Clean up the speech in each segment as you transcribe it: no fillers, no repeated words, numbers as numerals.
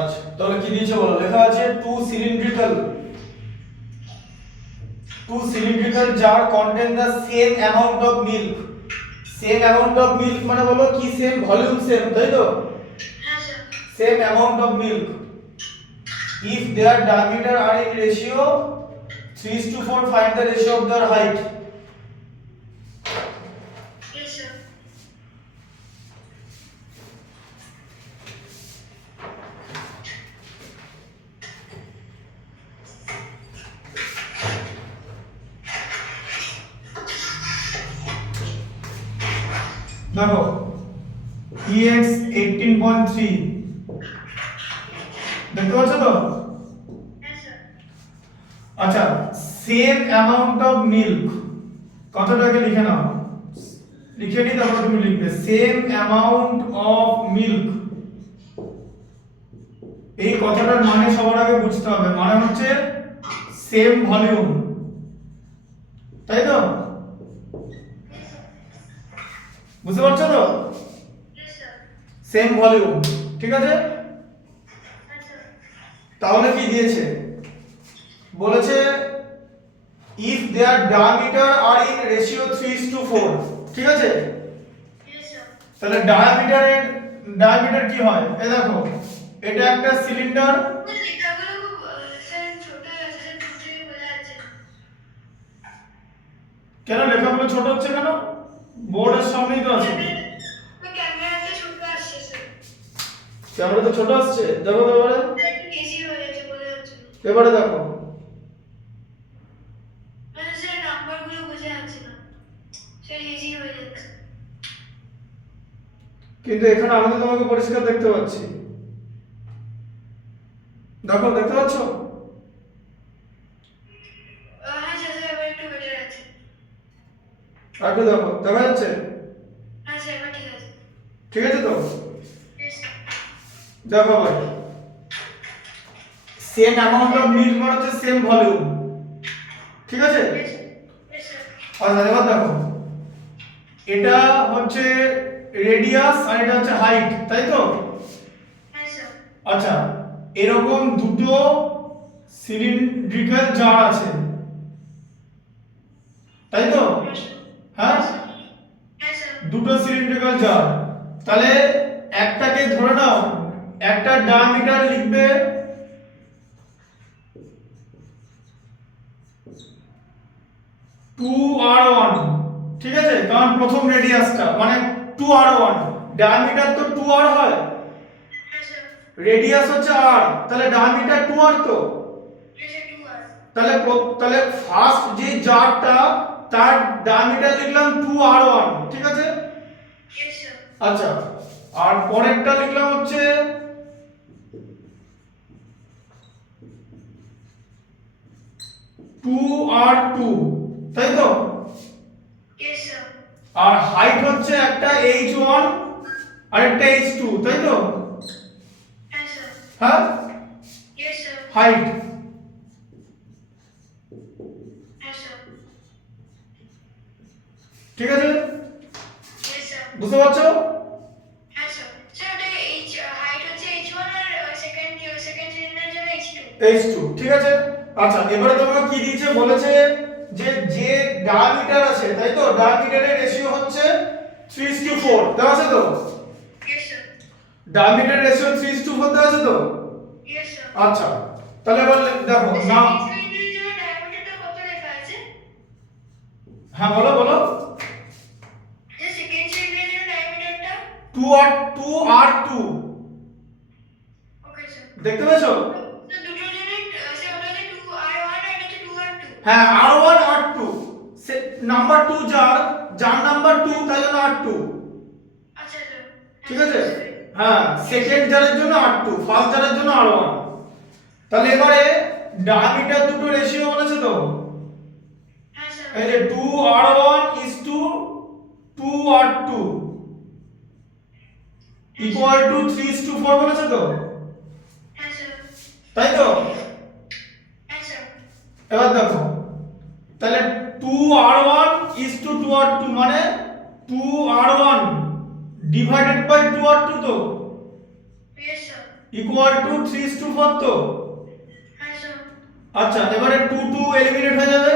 আচ্ছা তাহলে কি দিয়েছে বলো, লেখা আছে two cylindrical jar contain the same amount of milk. Same amount of milk মানে বলো কি, সেম ভলিউম সেম, তাই তো? হ্যাঁ sir. Same amount of milk if their diameter are in ratio 3:4, find the ratio of their height. Yes sir. দেখো EX 18.3 দেখতে পাচ্ছ তো? হ্যাঁ স্যার। আচ্ছা, সেম অ্যামাউন্ট অফ মিল্ক কথাটাকে লিখে নাও, লিখে নিই তারপর তুমি লিখবে সেম অ্যামাউন্ট অফ মিল্ক। এই কথাটার মানে সবার আগে বুঝতে হবে, মানে হচ্ছে সেম ভলিউম, তাই তো? বুঝতে পারছো তো? Yes sir. সেম ভলিউম, ঠিক আছে? হ্যাঁ স্যার। তাহলে কি দিয়েছে বলেছে if their diameter are in ratio 3:4, ঠিক আছে? Yes sir. তাহলে ডায়ামিটার কি হয়, এই দেখো এটা একটা সিলিন্ডার। লেখাগুলো খুব স্যার ছোট আছে স্যার, দূর থেকে বোঝা যাচ্ছে না। কেন লেখাগুলো ছোট হচ্ছে কেন? বোর্ডের সামনেই তো আছে। ক্যামেরাতে ছোট আসছে স্যার। ক্যামেরা তো ছোট আসছে, দেখো তো এবারে। একটু বেশি হয়ে যাচ্ছে, বোঝা যাচ্ছে না। এবারে দেখো, মানে স্যার নাম্বারগুলো বোঝা যাচ্ছে না, স্যার ইজি হয়ে যাচ্ছে। কিন্তু এখানে আমি তো তোমাকে পরিষ্কার দেখতে পাচ্ছি, দেখো দেখতে পাচ্ছ? হ্যাঁ স্যার, স্যার এবার একটু বেটার আছে। আর একটু দেখো, দেখা যাচ্ছে? হ্যাঁ স্যার এবার ঠিক আছে। ঠিক আছে তো? Yes sir. দেখো ভাই, সেম অ্যামাউন্ট অফ মিল্ক মানে হচ্ছে সেম ভলিউম, ঠিক আছে? Yes sir. আচ্ছা এবার দেখো, এটা হচ্ছে রেডিয়াস আর এটা হচ্ছে হাইট, তাই তো? হ্যাঁ স্যার। আচ্ছা, এরকম দুটো সিলিন্ড্রিক্যাল জার আছে, তাই তো? হ্যাঁ, হ্যাঁ স্যার। দুটো সিলিন্ড্রিক্যাল জার। তাহলে একটাকে ধরে নাও, একটা ডায়ামিটার লিখবে 2r1, ঠিক আছে? কারণ প্রথম রেডিয়াসটা মানে 2r1, ডায়ামিটার তো 2r হয়, হ্যাঁ স্যার। রেডিয়াস হচ্ছে r, তাহলে ডায়ামিটার 2r তো। Yes sir 2R। তাহলে ফার্স্ট যে জারটা তার ডায়ামিটার লিখলাম 2r1, ঠিক আছে? Yes sir. আচ্ছা, আর পরেরটা লিখলাম হচ্ছে 2r2, তাই তো? Yes sir. আর হাইট হচ্ছে একটা h1 আর একটা h2, তাই তো? হ্যাঁ স্যার। হ্যাঁ, ইয়েস স্যার। হাইট, হ্যাঁ স্যার। ঠিক আছে? Yes sir. বুঝতে পারছো? হ্যাঁ স্যার। স্যার ওটা হাইট হচ্ছে h1 আর সেকেন্ড সিলিন্ডারের জন্য h2। h2, ঠিক আছে? আচ্ছা এবারে তোমাকে কি দিয়েছে বলেছে যে ডায়ামিটার আছে, তাই তো? ডায়ামিটারের রেশিও হচ্ছে 3:4, দেওয়া আছে তো? Yes sir. ডায়ামিটার রেশিও 3:4 দেওয়া আছে তো? Yes sir. আচ্ছা, তাহলে এবার দেখো না, সিলিন্ডারের জন্য ডায়ামিটারটা কত লেখা আছে? হ্যাঁ বলো বলো। যে সেকেন্ড সিলিন্ডারের জন্য ডায়ামিটারটা 2r2, ওকে স্যার। দেখতে পেয়েছো? তো দুটোর জন্য স্যার ওটা হচ্ছে 2R1 আর এটা হচ্ছে 2R2। হ্যাঁ, r1 r2, নাম্বার 2 যার নাম্বার 2 তাই জন্য r2, আচ্ছা স্যার। ঠিক আছে? হ্যাঁ, সেকেন্ড জারের জন্য r2, ফার্স্ট জারের জন্য r1। তাহলে এবারে ডায়ামিটার দুটো রেশিও বলেছে তো, হ্যাঁ স্যার। এই যে 2r1 is to 2r2 equal to 3:4 বলেছে তো, হ্যাঁ স্যার। তাই তো? হ্যাঁ স্যার। এবার দেখো, তাহলে 2r1 is to 2r2 মানে 2r1 divided by 2r2 তো, ইয়েস স্যার। ইকুয়াল টু 3:4 তো। হ্যাঁ স্যার। আচ্ছা এবারে 2 2 এলিমিনেট হয়ে যাবে।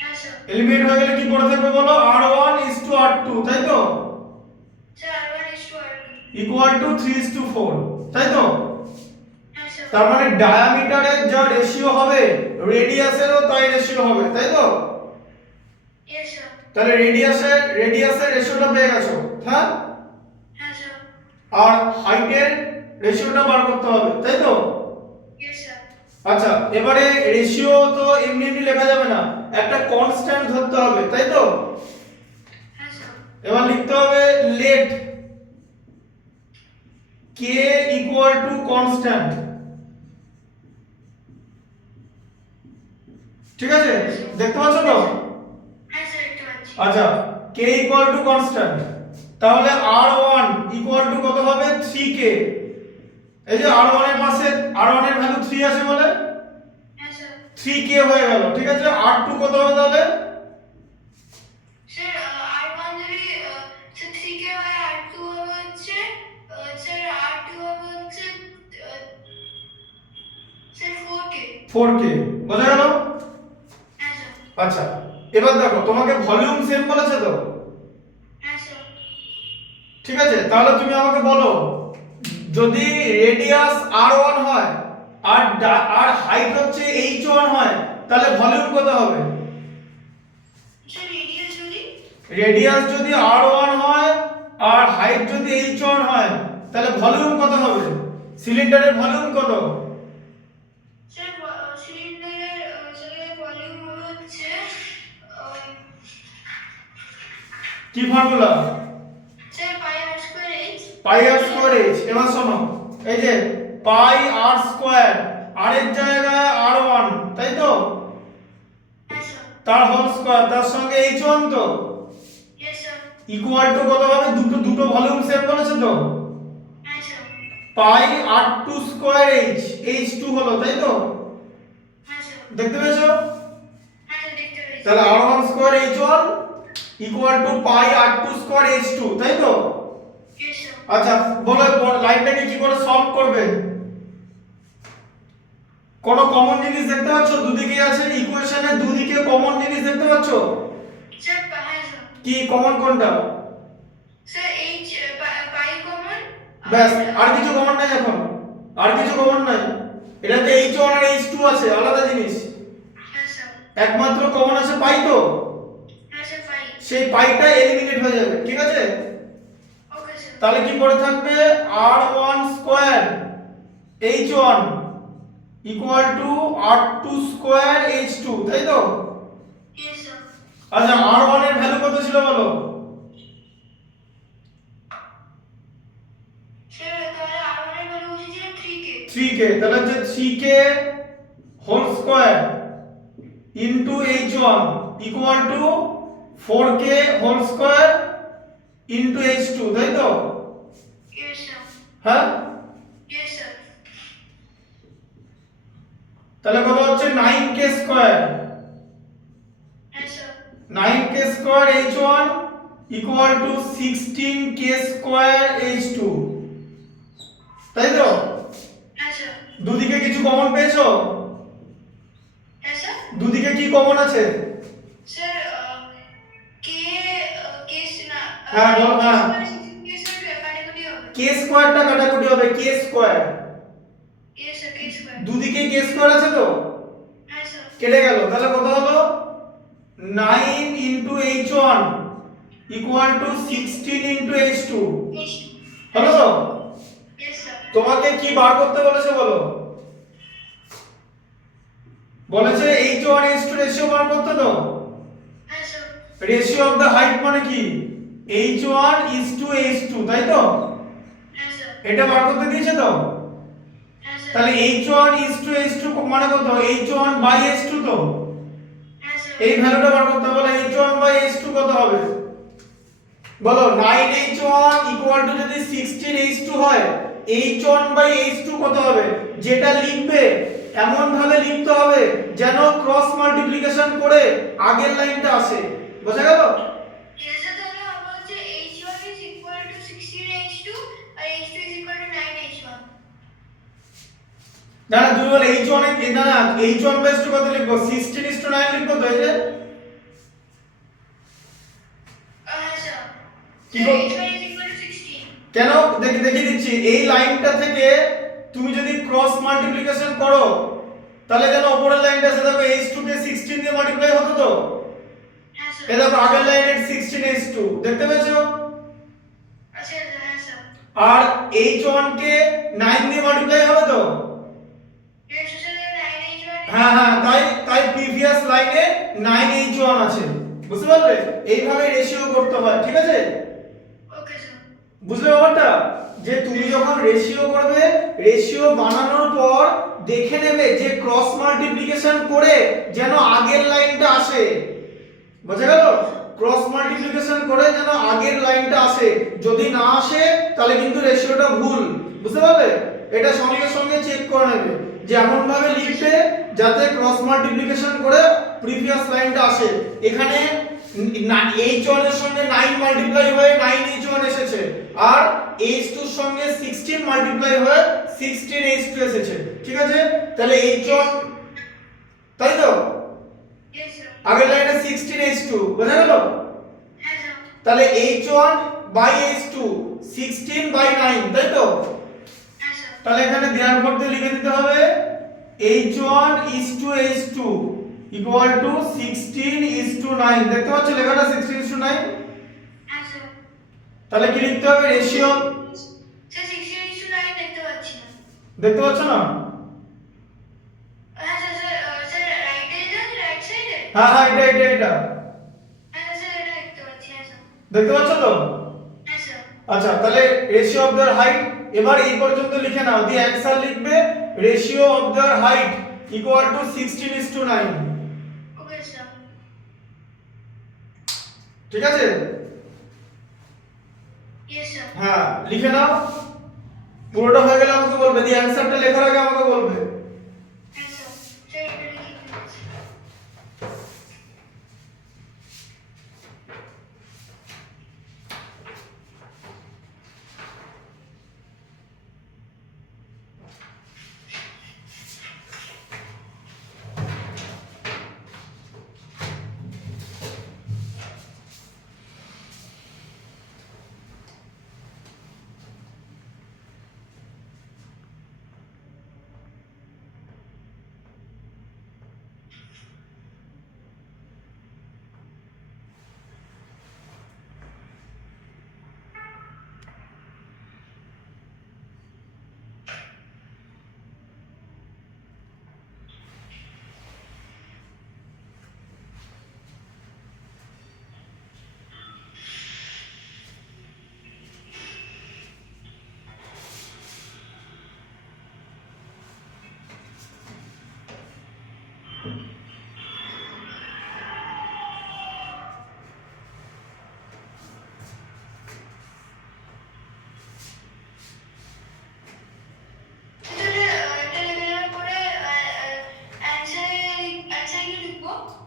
হ্যাঁ স্যার। এলিমিনেট হয়ে গেলে কি পড়ে থাকবে বলো, r1 r2, তাই তো, স্যার r1:r2। ইকুয়াল টু 3:4, তাই তো। হ্যাঁ স্যার। তার মানে ডায়ামিটারের যা রেশিও হবে রেডিয়াসেরও তাই রেশিও হবে, তাই তো। Yes sir. তাহলে রেডিয়াসের রেশিওটা পেয়ে গেছো, হ্যাঁ। হ্যাঁ স্যার। আর হাইটের রেশিওটা বার করতে হবে, তাই তো। Yes sir. আচ্ছা এবারে রেশিও তো এমনি এমনি লেখা যাবে না, একটা কনস্ট্যান্ট ধরতে হবে, তাই তো। হ্যাঁ স্যার। এবার লিখতে হবে let k equal to constant, ঠিক আছে, দেখতে পাচ্ছ তো। হ্যাঁ স্যার দেখতে পাচ্ছি। আচ্ছা k ইকুয়াল টু কনস্ট্যান্ট, তাহলে r1 ইকুয়াল টু কত হবে 3k। এই যে r1 এর পাশে r1 এর ভ্যালু 3 আছে বলে হ্যাঁ স্যার। 3k হয়ে গেল, ঠিক আছে। r2 কত হবে তাহলে, স্যার r1 যদি স্যার 3k হয়, r2 হবে হচ্ছে স্যার r2 হবে হচ্ছে স্যার 4k। 4k, বোঝা গেল। হ্যাঁ স্যার। আচ্ছা এবার দেখো তোমাকে ভলিউম সেম বলেছে তো, হ্যাঁ স্যার। ঠিক আছে। তাহলে তুমি আমাকে বলো যদি রেডিয়াস r1 হয় আর হাইট হচ্ছে h1 হয় তাহলে ভলিউম কত হবে। স্যার রেডিয়াস যদি r1 হয় আর হাইট যদি h1 হয় তাহলে ভলিউম কত হবে, সিলিন্ডারের ভলিউম কত। স্যার সিলিন্ডারের ভলিউম হবে হচ্ছে কি ফর্মুলা, স্যার পাই আর স্কয়ার এইচ। পাই আর স্কয়ার h। এবার শোনো এই যে পাই আর স্কয়ার, আর এর জায়গায় r1, তাই তো, হ্যাঁ স্যার। তার হোল স্কয়ার তার সঙ্গে h1 তো, ইয়েস স্যার। ইকুয়াল টু কত হবে, দুটো ভলিউম সেম বলেছে তো, হ্যাঁ স্যার। পাই r2 স্কয়ার h, h2 হলো, তাই তো, হ্যাঁ স্যার। দেখতে পেয়েছো। হ্যাঁ স্যার দেখতে পেয়েছি। তাহলে r1 square h1 equal to pi r2 square h2, তাই তো। Yes sir. আচ্ছা বলো লাইনটাকে কি করে সলভ করবে। কোন কমন জিনিস দেখতে পাচ্ছ, দুদিকে আছে ইকুয়েশনের দুদিকে কমন জিনিস দেখতে পাচ্ছ, স্যার হ্যাঁ স্যার। কি কমন কোনটা, স্যার এইচ পাই কমন। ব্যাস আর কিছু কমন নাই, এখন আর কিছু কমন নাই। এটাতে h1 আর h2 আছে, আলাদা জিনিস। হ্যাঁ স্যার। একমাত্র কমন আছে পাই তো, হ্যাঁ স্যার পাই। সেই পাইটা এলিমিনেট হয়ে যাবে, ঠিক আছে। Okay sir. তাহলে কি পড়ে থাকবে r1 square h1 equal two r2 square h2, তাই তো। Yes sir. আচ্ছা r1 এর ভ্যালু কত ছিল বলো, স্যার তাহলে r1 এর ভ্যালু হচ্ছে 3k। 3k, তাহলে হচ্ছে 3k whole square into h1 equal to 4k whole square into h2, তাই তো। Yes sir. হ্যাঁ ইয়েস স্যার। তাহলে কত হচ্ছে 9k স্কয়ার, হ্যাঁ sir. 9k square h1 equal to 16k square h2, তাই তো। হ্যাঁ স্যার। দুদিকে কিছু কমন পেয়েছো, হ্যাঁ স্যার। দুদিকে কি কমন আছে, স্যার কে না হ্যাঁ বল, হ্যাঁ কে স্কয়ার কাটাকুটি হবে। k স্কয়ারটা কাটাকুটি হবে, k স্কয়ার, ইয়েস স্যার কে স্কয়ার। দুদিকে k স্কয়ার আছে তো, হ্যাঁ স্যার। কেটে গেল, তাহলে কত হলো 9 into h1 equal two 16 into h2, হলো তো। Yes sir. তোমাকে কি বার করতে বলেছে বলো, বলেছে h1 h2 রেশিও বার করতে তো। হ্যাঁ sir. Ratio of the height মানে কি h1 is to h2, তাই তো। হ্যাঁ স্যার। এটা বার করতে দিয়েছে তো, হ্যাঁ স্যার। তাহলে h1 is to h2 মানে কত, h1 by h2 তো, হ্যাঁ স্যার। এই ভ্যালুটা বার করতে বলে h1 by h2 কত হবে বলো। 9h1 ইকুয়াল টু যদি 16h2 হয় h1 by h2 কত হবে, যেটা লিখবে এমন ভাবে লিখতে হবে যেন ক্রস মাল্টিপ্লিকেশন করে আগের লাইনটা আসে, বোঝা গেল। Yes sir. তাহলে আমরা হচ্ছে h1 is equal to 16h2 R h2 is equal to 9h1। না না তুমি বলে h1 এ না না h1 বাই h2 কত লিখবো 16:9 লিখবো তো এই যে আচ্ছা কি sir ball- h1 is equal to 16 কেন দেখিয়ে দিচ্ছি এই লাইনটা থেকে তুমি যদি ক্রস মাল্টিপ্লিকেশন করো তাহলে যেন উপরের লাইনটা আছে দেখো h2 কে 16 দিয়ে মাল্টিপ্লাই হতো তো হ্যাঁ স্যার এই দেখো আগের লাইনের 16 h2 দেখতে পেয়েছো আচ্ছা হ্যাঁ স্যার আর h1 কে 9 দিয়ে মাল্টিপ্লাই হবে তো এর সাথে 9h1 হ্যাঁ হ্যাঁ তাই তাই প্রিভিয়াস লাইনে 9h1 আছে বুঝতে পারলে এইভাবে রেশিও করতে হয় ঠিক আছে ওকে স্যার বুঝলে ব্যাপারটা যে তুমি যখন রেশিও করবে রেশিও বানানোর পর দেখে নেবে যে ক্রস মাল্টিপ্লিকেশন করে যেন আগের লাইনটা আসে বোঝা গেল ক্রস মাল্টিপ্লিকেশন করে যেন আগের লাইনটা আসে যদি না আসে তাহলে কিন্তু রেশিওটা ভুল বুঝতে পারলে এটা সঙ্গে সঙ্গে চেক করে নেবে যে এমন ভাবে লিখবে যাতে ক্রস মাল্টিপ্লিকেশন করে প্রিভিয়াস লাইনটা আসে এখানে h1 এর সঙ্গে 9 মাল্টিপ্লাই হয়ে 9h1 এসেছে আর h2 এর সঙ্গে 16 মাল্টিপ্লাই হয়ে 16h2 এসেছে ঠিক আছে তাহলে h1 তাই তো ইয়েস স্যার আগের লাইনে 16h2 বোঝা গেল হ্যাঁ স্যার তাহলে h1 বাই h2 16 বাই 9 তাই তো হ্যাঁ স্যার তাহলে এখানে দেওয়ার পর দিয়ে লিখে দিতে হবে h1 is to h2 equal to 16 is to 9 দেখতে পাচ্ছ লেখাটা 16 is to 9 হ্যাঁ স্যার তাহলে কি লিখতে হবে রেশিও স্যার 16:9 দেখতে পাচ্ছি না দেখতে পাচ্ছ না হ্যাঁ স্যার স্যার রাইটে যান রাইট সাইডে হ্যাঁ হ্যাঁ এটা হ্যাঁ স্যার এটা দেখতে পাচ্ছি হ্যাঁ স্যার দেখতে পাচ্ছ তো হ্যাঁ স্যার আচ্ছা তাহলে রেশিও অফ देयर হাইট এবার এই পর্যন্ত লিখে নাও দি অ্যানসার লিখবে ratio of there height equal to 16 is to 9 okay sir ঠিক আছে ইয়েস স্যার হ্যাঁ লিখে নাও পুরোটা হয়ে গেলে আমাকে বলবে দি অ্যানসারটা লেখার আগে আমাকে বলবে হ্যাঁ স্যার স্যার এটা লিখে দিচ্ছি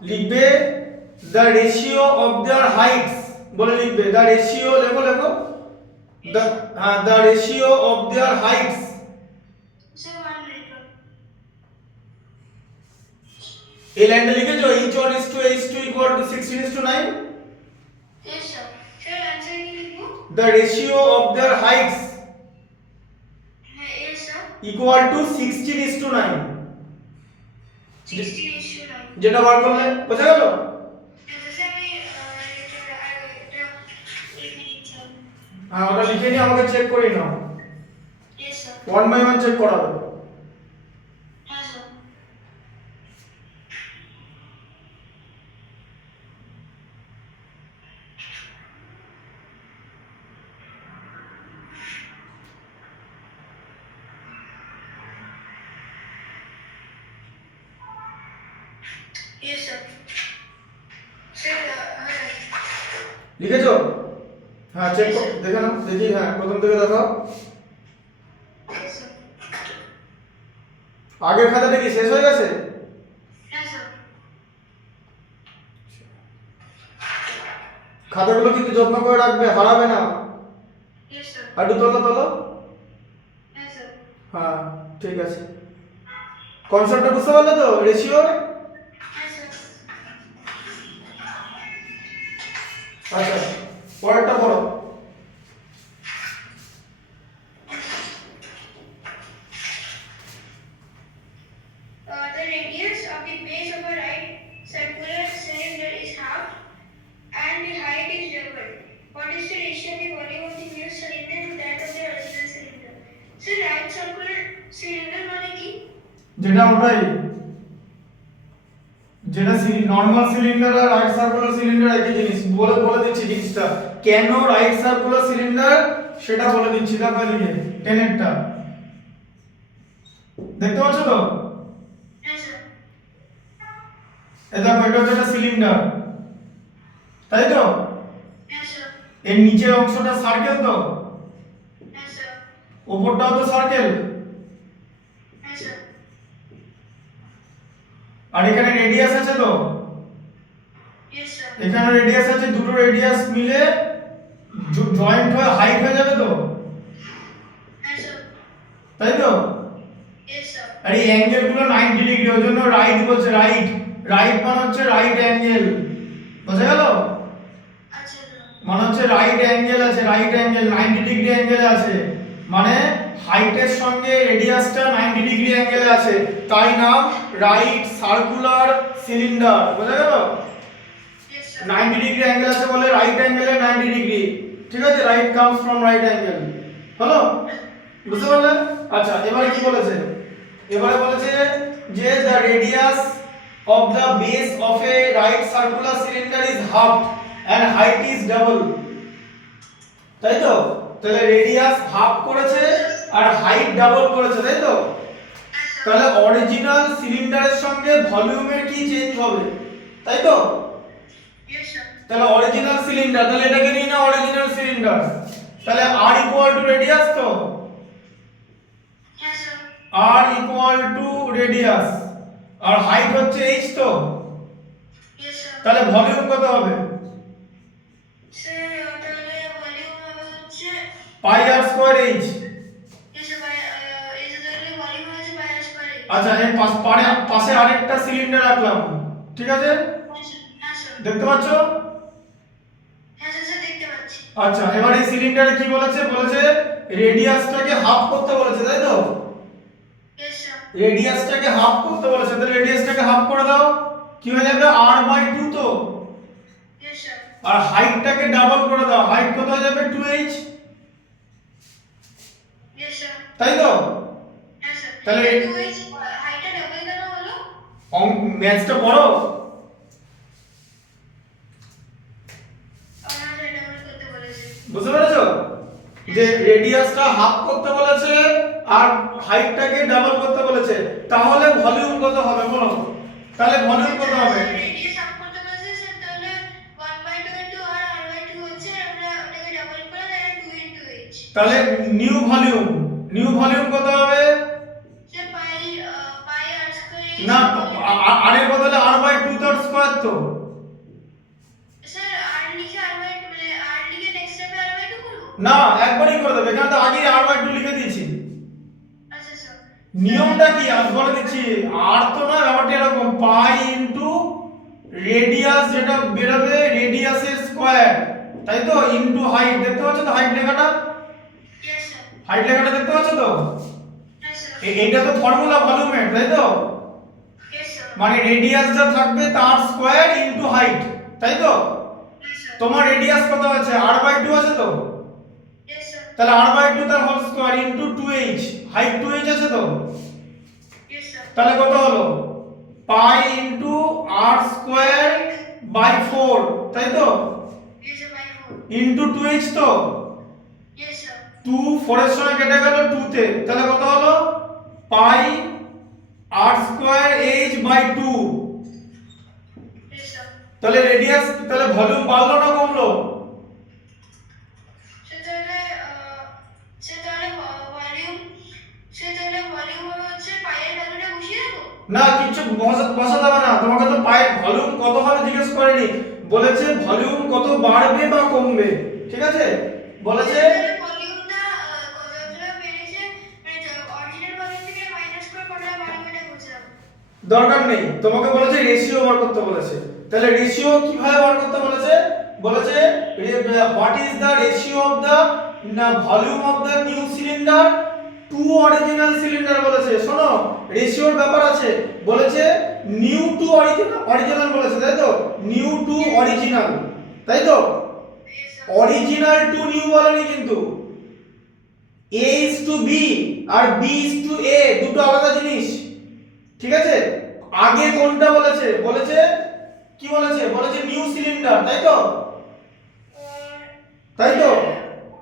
লিখবে the ratio of there Heights বলে লিখবে দ্য রেশিও লেখো দ্য হ্যাঁ the ratio of there Heights sir 1 minute এই লাইনটা লিখেছো h1 is to h2 equal to 16 is to 9 yes sir sir answer কি লিখবো the ratio of their heights হ্যাঁ yes sir equal to 16 is to 9 16:9 যেটা বার করলে বোঝা গেল স্যার আমি এটা লিখে নিচ্ছি হ্যাঁ ওটা লিখে নিয়ে আমাকে চেক করে নাও ইয়েস স্যার 1 by 1 চেক করাবে হ্যাঁ স্যার ইয়েস স্যার স্যার হ্যাঁ লিখেছো হ্যাঁ চেক দেখে নাও দেখি হ্যাঁ প্রথম থেকে দেখাও ইয়েস স্যার আগের খাতাটা কি শেষ হয়ে গেছে হ্যাঁ স্যার খাতাগুলো কিন্তু যত্ন করে রাখবে হারাবে না ইয়েস স্যার একটু তোলো হ্যাঁ স্যার হ্যাঁ ঠিক আছে কনসেপ্টটা বুঝতে পারলে তো রেশিওর? হ্যাঁ স্যার। আচ্ছা পরেরটা পড়ো। The radius of the base of a right circular cylinder is half and the height is double. What is the ratio of the volume of the new cylinder to that of the original cylinder? So right circular cylinder মানে কি? যেটা ওটাই, যেটা normal cylinder আর right circular cylinder একই জিনিস। বলে দিচ্ছি জিনিসটা কেন রাইট সার্কুলার সিলিন্ডার সেটা বলে দিচ্ছি। দেখো এদিকে 10 এরটা দেখতে পাচ্ছ তো? হ্যাঁ স্যার। এই দেখো এটা হচ্ছে একটা সিলিন্ডার, তাই তো? হ্যাঁ স্যার। এর নিচের অংশটা সার্কেল তো, হ্যাঁ স্যার। উপরটাও তো সার্কেল, হ্যাঁ স্যার। আর এখানে রেডিয়াস আছে তো, Yes sir. এখানে রেডিয়াস আছে, দুটো রেডিয়াস মিলে জয়েন্ট হয়ে হাইট হয়ে যাবে তো, হ্যাঁ স্যার। তাই তো? Yes sir. আর এই অ্যাঙ্গেল গুলো 90 ডিগ্রি, ওই জন্য রাইট বলছে। রাইট রাইট মানে হচ্ছে রাইট অ্যাঙ্গেল, বোঝা গেল? আচ্ছা স্যার। মানে হচ্ছে রাইট অ্যাঙ্গেল আছে, রাইট অ্যাঙ্গেল 90 ডিগ্রি অ্যাঙ্গেলে আছে, মানে হাইটের সঙ্গে রেডিয়াসটা 90 ডিগ্রি অ্যাঙ্গেলে আছে, তাই নাম রাইট সার্কুলার সিলিন্ডার, বোঝা গেল? Yes sir. 90 ডিগ্রি অ্যাঙ্গেল আছে বলে রাইট অ্যাঙ্গেলে 90 ডিগ্রি, ঠিক আছে? Right comes from right angle, হলো? বুঝতে পারলে? আচ্ছা এবারে কি বলেছে? এবারে বলেছে যে the radius of the base of a right circular cylinder is half and height is double, তাই তো? তাহলে রেডিয়াস হাফ করেছে আর হাইট ডাবল করেছে, তাই তো? তাহলে অরিজিনাল সিলিন্ডারের সঙ্গে ভলিউমের কি চেঞ্জ হবে, তাই তো? Yes sir. তাহলে অরিজিনাল সিলিন্ডার, তাহলে এটাকে নিই না অরিজিনাল সিলিন্ডার, তাহলে r ইকুয়াল টু রেডিয়াস তো, Yes sir. r equal to radius আর হাইট হচ্ছে h তো, Yes sir. তাহলে ভলিউম কত হবে? Sir, তাহলে ভলিউম হবে হচ্ছে pi r square h। Yes sir, এই যে তাহলে ভলিউম হচ্ছে পাই আর স্কয়ার। আচ্ছা এর পাশে আরেকটা সিলিন্ডার রাখলাম, ঠিক আছে? হ্যাঁ স্যার। দেখতে পাচ্ছ? হ্যাঁ স্যার দেখতে পাচ্ছি। আচ্ছা এবার এই সিলিন্ডারে কি বলেছে? বলেছে রেডিয়াসটাকে হাফ করতে বলেছে, তাই তো? Yes sir. রেডিয়াসটাকে হাফ করতে বলেছে, তাহলে রেডিয়াসটাকে হাফ করে দাও, কি হয়ে যাবে? r/2 তো। Yes sir. আর হাইটটাকে ডাবল করে দাও, হাইট কত হয়ে যাবে? 2h, Yes sir. তাই তো? হ্যাঁ স্যার। তাহলে হাইটটা ডাবল কেন হলো? ম্যাথসটা পড়ো। আমার ডাবল করতে বলেছে। বুঝতে পেরেছো? যে রেডিয়াসটা হাফ করতে বলেছে আর হাইটটাকে ডাবল করতে বলেছে, তাহলে ভলিউম কত হবে বলো? তাহলে ভলিউম কত হবে? রেডিয়াস আপ করতে বলেছে স্যার, তাহলে 1/2 ইনটু r r/2 হচ্ছে, আমরা ওটাকে ডাবল করে তাহলে 2 ইনটু h। তাহলে নিউ ভলিউম কত হবে? স্যার পাই আর স্কয়ার। না আর এর বদলে r/2 তার স্কয়ার তো। স্যার r লিখে r/2 মানে r লিখে নেক্সট স্টেপে r/2 করব? না একবারই করে দেবে, এখানে তো আগেই r/2 লিখে দিয়েছি। আচ্ছা স্যার। নিয়মটা কি আজ বলে দিচ্ছি। আর তো না, ব্যাপারটা এরকম, পাই ইনটু রেডিয়াস যেটা বেরোবে রেডিয়াসের স্কয়ার, তাই তো, ইনটু হাইট। দেখতে পাচ্ছ তো হাইট লেখাটা? Yes sir. হাইট লেখাটা দেখতে পাচ্ছ তো? হ্যাঁ স্যার। এইটা তো ফর্মুলা ভলিউমের, তাই তো? Yes sir. মানে রেডিয়াস যা থাকবে তার স্কয়ার ইনটু হাইট, তাই তো? Yes sir. তোমার রেডিয়াস কত আছে? r/2 আছে তো, ইয়েস স্যার। তাহলে r/2 তার whole square into 2h, height 2h আছে তো, ইয়েস স্যার। তাহলে কত হলো? Pi into r square by 4, তাই তো? Yes sir by 4। Into 2h তো, ইয়েস স্যার। 2 4 এর সঙ্গে কেটে গেল 2 তে, তাহলে কত হলো? Pi r square h by 2। Yes sir. তাহলে রেডিয়াস, তাহলে ভলিউম বাড়লো না কমলো? ভলিউম হচ্ছে পাইয়ের ভ্যালুটা বসিয়ে দেবো? না কিছু বসাতে হবে না, তোমাকে তো পাইপ ভলিউম কত হবে জিজ্ঞেস করেনি, বলেছে ভলিউম কত বাড়বে বা কমবে, ঠিক আছে? বলেছে ভলিউমটা কতটা বেড়েছে, মানে অরিজিনাল ভলিউম থেকে মাইনাস করে কতটা বাড়বে এটা বলছিলাম। দরকার নেই, তোমাকে বলেছে রেশিও বার করতে বলেছে। তাহলে রেশিও কিভাবে বার করতে বলেছে? বলেছে what is the ratio of the volume of the new cylinder to original cylinder বলেছে। শোনো, রেশিওর ব্যাপার আছে, বলেছে নিউ টু অরিজিনাল বলেছে, তাই তো? নিউ টু অরিজিনাল, তাই তো? Yes, sir. Original two new বলেনি কিন্তু। A is to B R B is to A দুটো আলাদা জিনিস, ঠিক আছে? আগে কোনটা বলেছে? বলেছে কি বলেছে? বলেছে নিউ সিলিন্ডার, তাই তো? তাই তো?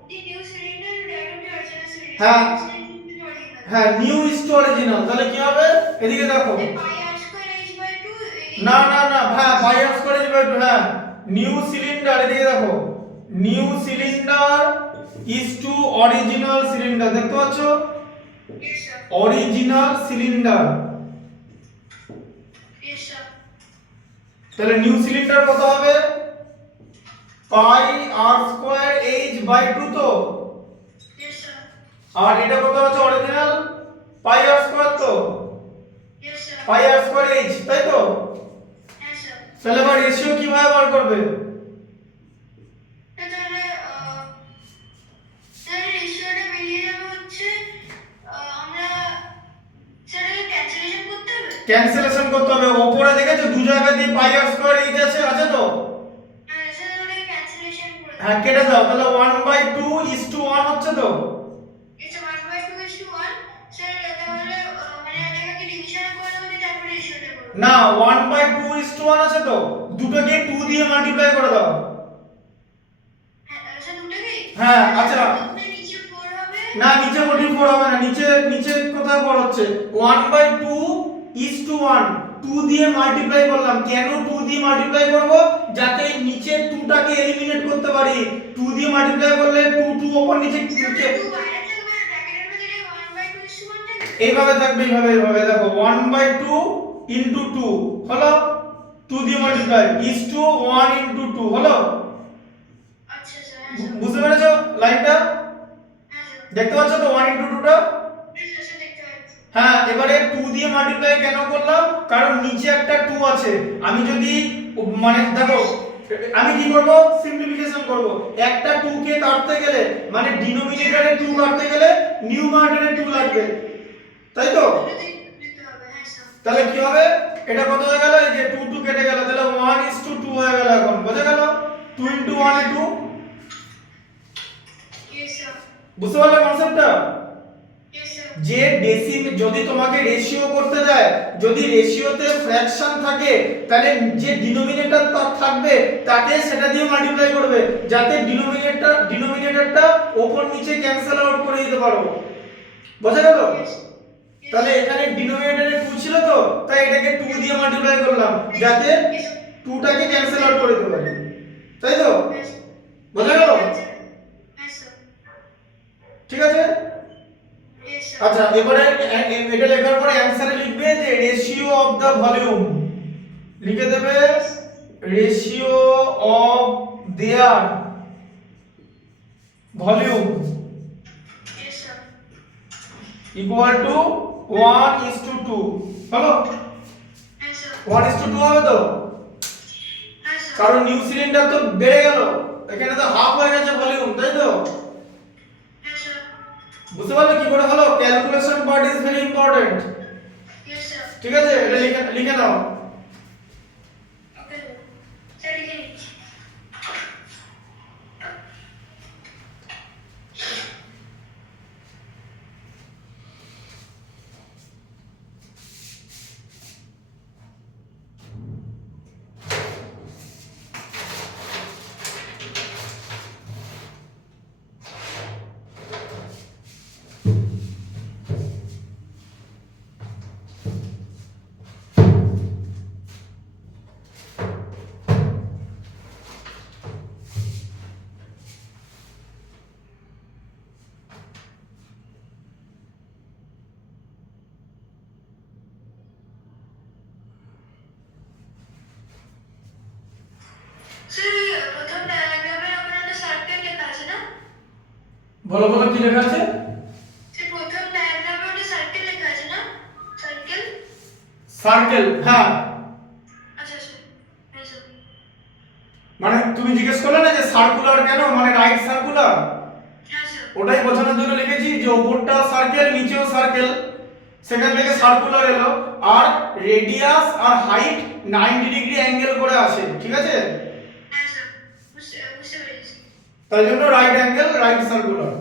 The new cylinder will add to the original cylinder. হ্যাঁ। Cylinder will be original. হ্যাঁ, নিউ ইজ টু অরিজিনাল। তাহলে কি হবে? এদিকে দেখো। The pi r square h by 2 is না না না, হ্যাঁ বাই অফ করে দিবে একটু। হ্যাঁ, নিউ সিলিন্ডার, এদিকে দেখো, new cylinder is to original cylinder, দেখতে পাচ্ছ? Yes, sir. Original cylinder. Yes, sir. তাহলে নিউ সিলিন্ডার কত হবে? Pi r square h by 2 তো। Yes, sir. আর এটা কত হচ্ছে অরিজিনাল? পাই আর স্কয়ার তো। Yes, sir. Pi r square h, তাই তো? Yes, sir. তাহলে এবার রেশিও কিভাবে বার করবে? তাহলে তাহলে রেশিওটা বেরিয়ে যাবে হচ্ছে আমরা সেটাকে ক্যান্সেলেশন করতে হবে। ক্যান্সেলেশন করতে হবে। উপরে দেখেছো দু জায়গাতে পাই আর স্কয়ার এইচ আছে, আছে তো? হ্যাঁ, সেটা ওটাকে ক্যান্সেলেশন করে দাও। হ্যাঁ, কেটে দাও। তাহলে 1/2 is to 1 হচ্ছে তো? এটা 1/2 is to 1 সেটা তাহলে মানে এটাকে ডিভিশন করে দেবো দিয়ে তারপরে রেশিওটা করব। না, 1/2 is to 1 আছে তো? দুটোকে 2 দিয়ে মাল্টিপ্লাই করে দাও। হ্যাঁ, সেটা দুটোকেই। হ্যাঁ, আচ্ছা। নিচে 4 হবে। না, নিচে 44 হবে না। নিচে নিচে কোথায় 4 হচ্ছে? 1/2 is to 1 2 দিয়ে মাল্টিপ্লাই করলাম। কেন 2 দিয়ে মাল্টিপ্লাই করব? যাতে নিচে 2 টাকে এলিমিনেট করতে পারি। 2 দিয়ে মাল্টিপ্লাই করলে 2 2 উপর নিচে কে 2 বাইরে থাকবে ব্র্যাকেটের ভিতরে 1/2 is to 1 থাকবে। এইভাবে থাকবে, এইভাবে দেখো 1/2 into 2 হলো 2 দিয়ে মাল্টিপ্লাই is to 1 into 2 হলো। আচ্ছা স্যার, হ্যাঁ স্যার। বুঝতে পেরেছো লাইনটা? হ্যাঁ স্যার। দেখতে পাচ্ছ তো 1 into 2 টা? হ্যাঁ স্যার, দেখতে পাচ্ছি। হ্যাঁ, এবারে 2 দিয়ে মাল্টিপ্লাই কেন করলাম? কারণ নিচে একটা 2 আছে। আমি যদি মানে দেখো আমি কি করব? সিম্পলিফিকেশন করব। একটা 2 কে কাটতে গেলে মানে ডিনোমিনেটরে 2 কাটতে গেলে নিউমারেটরে 2 লাগবে, তাই তো? দুটোতেই দিতে হবে, হ্যাঁ স্যার। তাহলে কি হবে? এটা কত হয়ে গেল? এই যে 2 2 কেটে গেল, তাহলে 1 is to 2 হয়ে গেল। এখন বোঝা গেল? 2 into 1 is 2। Yes sir. বুঝতে পারলে কনসেপ্টটা? Yes sir. যে যদি তোমাকে রেশিও করতে দেয়, যদি রেশিওতে ফ্র্যাকশন থাকে, তাহলে যে ডিনোমিনেটর থাকবে তাকে সেটা দিয়ে মাল্টিপ্লাই করবে, যাতে ডিনোমিনেটরটা উপর নিচে ক্যান্সেল আউট করে দিতে পারো। বোঝা গেল? তাহলে এখানে ডিনোমিনেটরে 2 ছিল তো, তাই এটাকে 2 দিয়ে মাল্টিপ্লাই করলাম, যাতে 2 টাকে ক্যান্সেল আউট করে দিতে পারি, তাই তো? বোঝা গেল? হ্যাঁ স্যার। ঠিক আছে। Yes sir. আচ্ছা, এবারে এটা লেখার পরে অ্যানসারে লিখবে যে রেশিও অফ দা ভলিউম, লিখে দেবে ratio of their volume yes sir. Equal to 1 is to 2 হলো। হ্যাঁ স্যার। 1 is to 2 হবে তো? হ্যাঁ স্যার। কারণ নিউ সিলিন্ডার তো বেড়ে গেল, এখানে তো হাফ হয়ে গেছে ভলিউম, তাই তো? হ্যাঁ স্যার। বুঝতে পারলে কি করে হলো? Calculation part is very important. Yes sir. ঠিক আছে, এটা লিখে নাও। ওকে স্যার, লিখে নিচ্ছি। স্যার, প্রথম ডায়াগ্রামের ওপরে একটা সার্কেল লেখা আছে না? বলো বলো, কি লেখা আছে? স্যার, প্রথম ডায়াগ্রামে একটা সার্কেল লেখা আছে না? সার্কেল। সার্কেল, হ্যাঁ আচ্ছা স্যার, হ্যাঁ স্যার, মানে তুমি জিজ্ঞেস করলে না যে সার্কুলার কেন, মানে রাইট সার্কুলার, হ্যাঁ স্যার, ওটাই বোঝানোর জন্য লিখেছি যে ওপরটা সার্কেল নিচেও সার্কেল, সেখান থেকে সার্কুলার এলো, আর রেডিয়াস আর হাইট 90 ডিগ্রি অ্যাঙ্গেল করে আসে, ঠিক আছে, হ্যাঁ স্যার, বুঝতে পেরেছি। তাই জন্য রাইট অ্যাঙ্গেল রাইট সার্কুলার।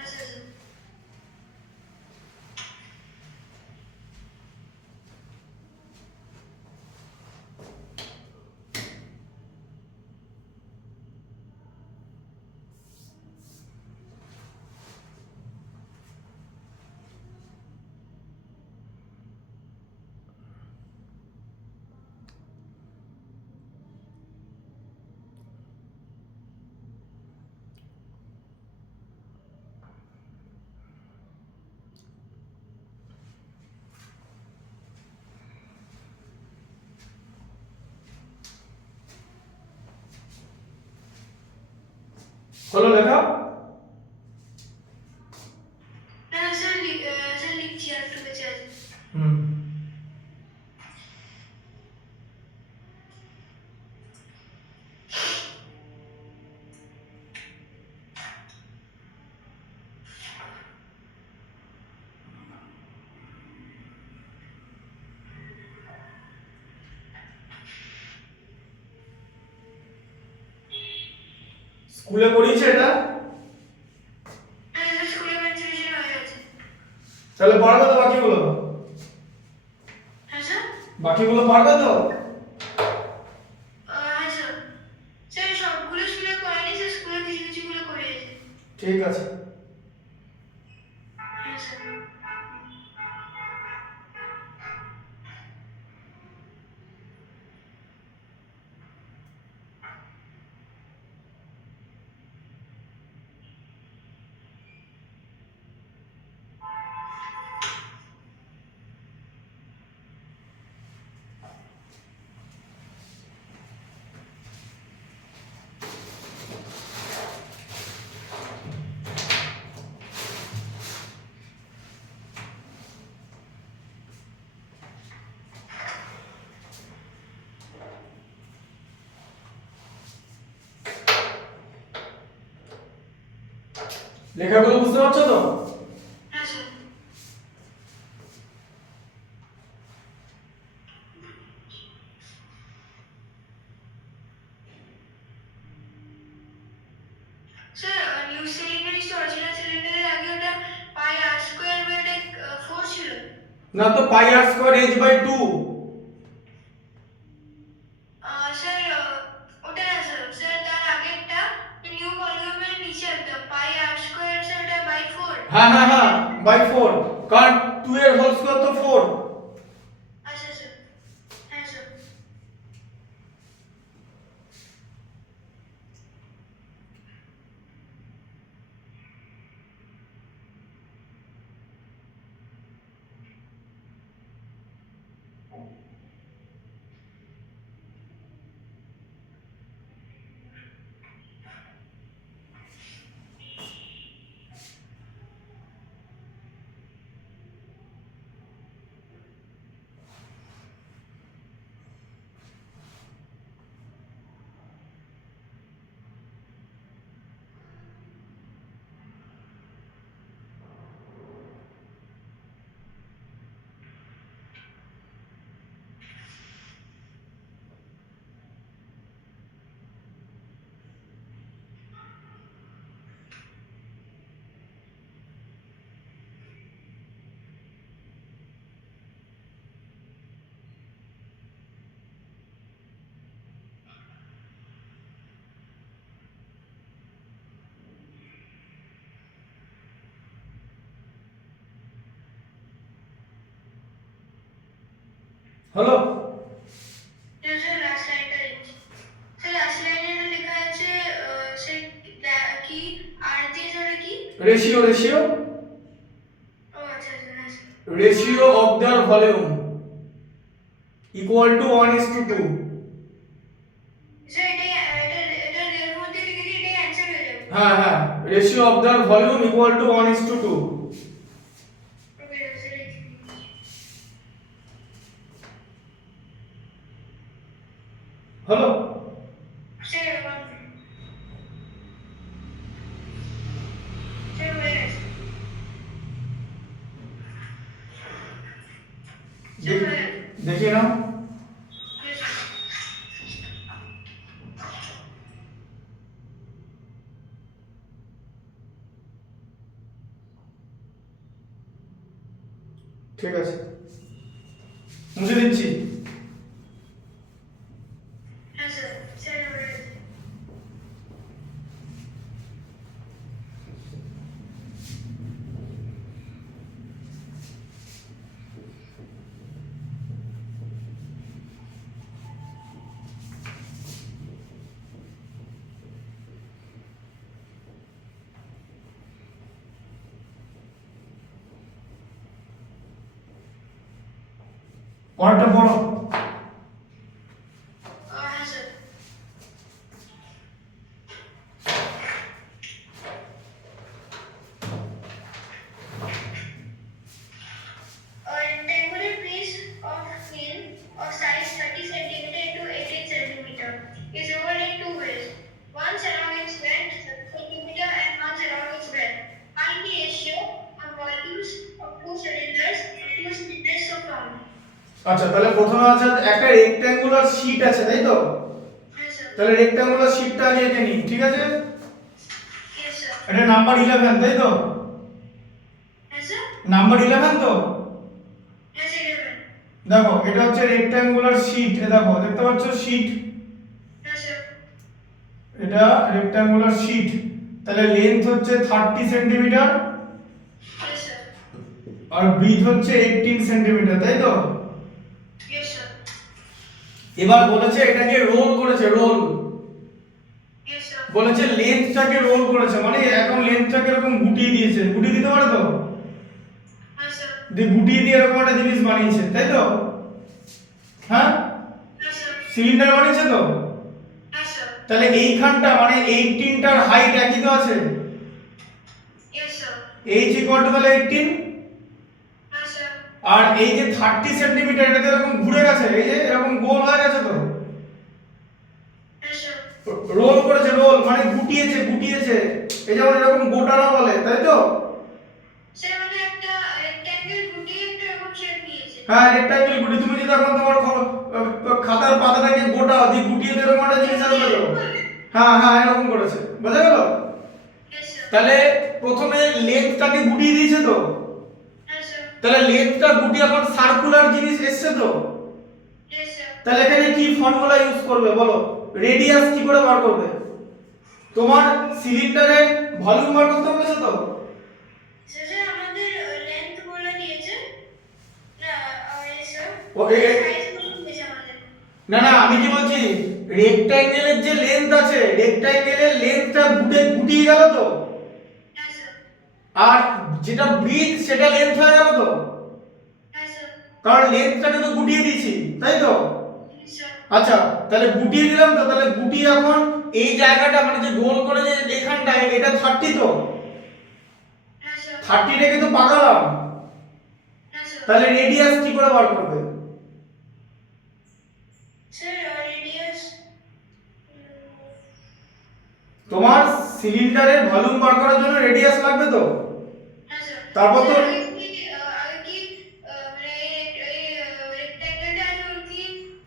আচ্ছা স্যার। হলো লেখা? না স্যার, স্যার লিখছি, আর একটু বেঁচে আছে। হুম, স্কুলে পড়িয়েছে এটা? হ্যাঁ স্যার, স্কুলে মেনশন হয়ে গেছে। তাহলে পারবে তো বাকিগুলো? হ্যাঁ স্যার, বাকিগুলো পারবে তো? হ্যাঁ স্যার, স্যার সবগুলো স্কুলে করেনি স্যার, স্কুলে কিছু কিছুগুলো করিয়েছে। ঠিক আছে। হ্যাঁ স্যার। লেখাগুলো বুঝতে পারছো তো? হ্যাঁ sir. Sir new cylinder is original সিলিন্ডারের আগে ওটা পাই আর স্কয়ার বাই ওটা 4 ছিল। না তো পাই r square h by 2। Sir ওটা না স্যার, স্যার তার আগেরটা নিউ ভলিউমের নিচে একটা পাই আর স্কয়ার, স্যার ওটা বাই 4। হ্যাঁ হ্যাঁ হ্যাঁ, বাই 4, কারণ 2 এর হোল স্কয়ার তো 4। আচ্ছা স্যার, হ্যাঁ স্যার। হলো? স্যার লাস্ট লাইনটা লিখছি। স্যার লাস্ট লাইনে লেখা আছে স্যার কি আর দিয়ে স্যার কি? রেশিও, রেশিও, ও আচ্ছা আচ্ছা, হ্যাঁ sir. Ratio of their volume equal to 1:2। Sir এটা এর মধ্যে লিখে দিই, এটাই অ্যানসার হয়ে যাবে। হ্যাঁ হ্যাঁ, ratio of their volume equal to 1:2। Okay sir, লিখে দিচ্ছি। হলো? Sir, one minute. Sir, where is it? Sir, where? দেখি নাও। Yes, sir. ঠিক আছে, মুছে দিচ্ছি। Yes, sir. Sir, where is it? পরেরটা পড়ো। Yes, sir. A rectangular piece of film of size 30 centimeter into 18 centimeter is rolled in two ways. Once along its length 30 centimeter and once along its breadth. Find the ratio of volumes of two cylinders so found. আচ্ছা, তাহলে প্রথমে আছে একটা rectangular sheet আছে, তাই তো? Yes, sir. তাহলে rectangular শীটটা আগে এঁকে নিই, ঠিক আছে? Yes, sir. এটা নাম্বার 11, তাই তো? Yes, sir. নাম্বার 11 তো? Yes, 11. দেখো, এটা হচ্ছে রেক্ট্যাঙ্গুলার শীট। এ দেখো, দেখতে পাচ্ছ শীট? Yes, sir. এটা রেক্ট্যাঙ্গুলার শীট। তাহলে লেন্থ হচ্ছে 30 সেন্টিমিটার Yes, sir. আর ব্রিথ হচ্ছে 18 সেন্টিমিটার, তাই তো? Yes, sir. এবার বলেছে এটাকে রোল করেছে, রোল Yes, sir. বলেছে লেন্থটাকে রোল করেছে, মানে এখন লেন্থটাকে এরকম গুটিয়ে দিয়েছে। গুটিয়ে দিতে পারে তো? Yes, sir. দিয়ে গুটিয়ে দিয়ে এরকম একটা জিনিস বানিয়েছে, তাই তো? হ্যাঁ, Yes, sir. সিলিন্ডার বানিয়েছে তো? Yes, sir. তাহলে এইখানটা মানে 18টার হাইট একই তো আছে। Yes, sir. h তাহলে 18, Yes, sir. আর এই যে 30 সেন্টিমিটার এটা তো এরকম ঘুরে গেছে, এই যে এরকম গোল হয়ে গেছে তো। Yes, sir. রোল করেছে, রোল মানে গুটিয়েছে, গুটিয়েছে। এই যেমন এরকম গোটানো বলে, তাই তো? Sir, মানে একটা rectangle গুটিয়ে একটা এরকম shape নিয়েছে। হ্যাঁ, রেক্ট্যাঙ্গেল গুটি। তুমি যদি এখন তোমার খাতার পাতাটাকে গোটাও দিয়ে গুটিয়ে দিয়ে এরকম একটা জিনিস আসবে তো। হ্যাঁ হ্যাঁ, এরকম করেছে, বোঝা গেল? Yes, sir. তাহলে প্রথমে লেন্থটাকে গুটিয়ে দিয়েছে তো। Yes, sir. তাহলে লেন্থটা গুটিয়ে এখন সার্কুলার জিনিস এসছে তো। Yes, sir. তাহলে এখানে কি ফর্মুলা ইউজ করবে বলো? রেডিয়াস কি করে বার করবে? তোমার সিলিন্ডারের ভলিউম বার করতে বলেছে তো। Sir, আমাদের length বলে দিয়েছে। না, yes, sir. ও, Size বলে দিয়েছে আমাদের। না না, আমি কি বলছি, রেক্ট্যাঙ্গেলের যে লেন্থ আছে, রেক্ট্যাঙ্গেলের লেন্থটা গুটিয়ে গেল তো। Yes, sir. আর যেটা ব্রিথ সেটা লেন্থ হয়ে গেল তো, Yes, sir. কারণ লেন্থটাকে তো গুটিয়ে দিয়েছি, তাই তো? Yes, sir. আচ্ছা, তাহলে গুটিয়ে দিলাম তো। তাহলে গুটিয়ে এখন এই জায়গাটা মানে যে গোল করে যে এখানটায় এটা 30 তো। Yes, sir. 30 রেখে তো পাকালাম। Yes, sir. তাহলে রেডিয়াস কি করে বার করবে? Sir, radius. তোমার সিলিন্ডারের ভলিউম বার করার জন্য রেডিয়াস লাগবে তো। Yes, sir. তারপর তো আগে কি মানে এই rectangle-টা আছে ওর কি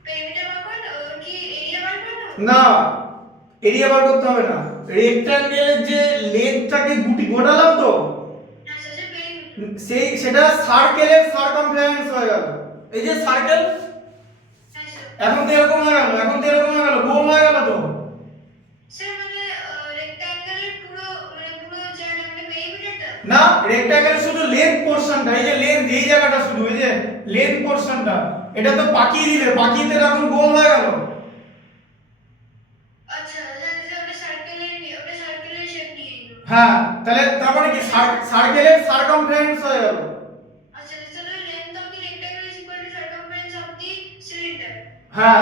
perimeter বার করে না? ওর কি area বার করে না? না, এরিয়া বার করতে হবে না। রেক্ট্যাঙ্গেলের যে লেন্থটাকে গোটালাম তো, Yes, sir. Perimeter. সেটা সার্কেলের সারকামফারেন্স হয়ে গেল। এই যে সার্কেল, Yes, sir. এখন তো এরকম হয়ে গেল, এখন তো এরকম হয়ে গেল, গোল হয়ে গেল তো। Sir, মানে rectangle-এর পুরো জায়গা মানে perimeter-টা? না, রেক্ট্যাঙ্গেলের শুধু লেন্থ পোরশনটা, এই যে লেন্থ, এই জায়গাটা শুধু, এই যে লেন্থ পোরশনটা, এটা তো পাকিয়ে দিলে, পাকিয়ে দিলে এখন গোল হয়ে গেল। আচ্ছা, ওটা সার্কেলের শেপ নিয়ে নিল। হ্যাঁ, তাহলে তার মানে কি সার্কেলের সারকামফারেন্স হয়ে গেল। আচ্ছা, তাহলে length of the rectangle is equal to circumference of the cylinder. হ্যাঁ,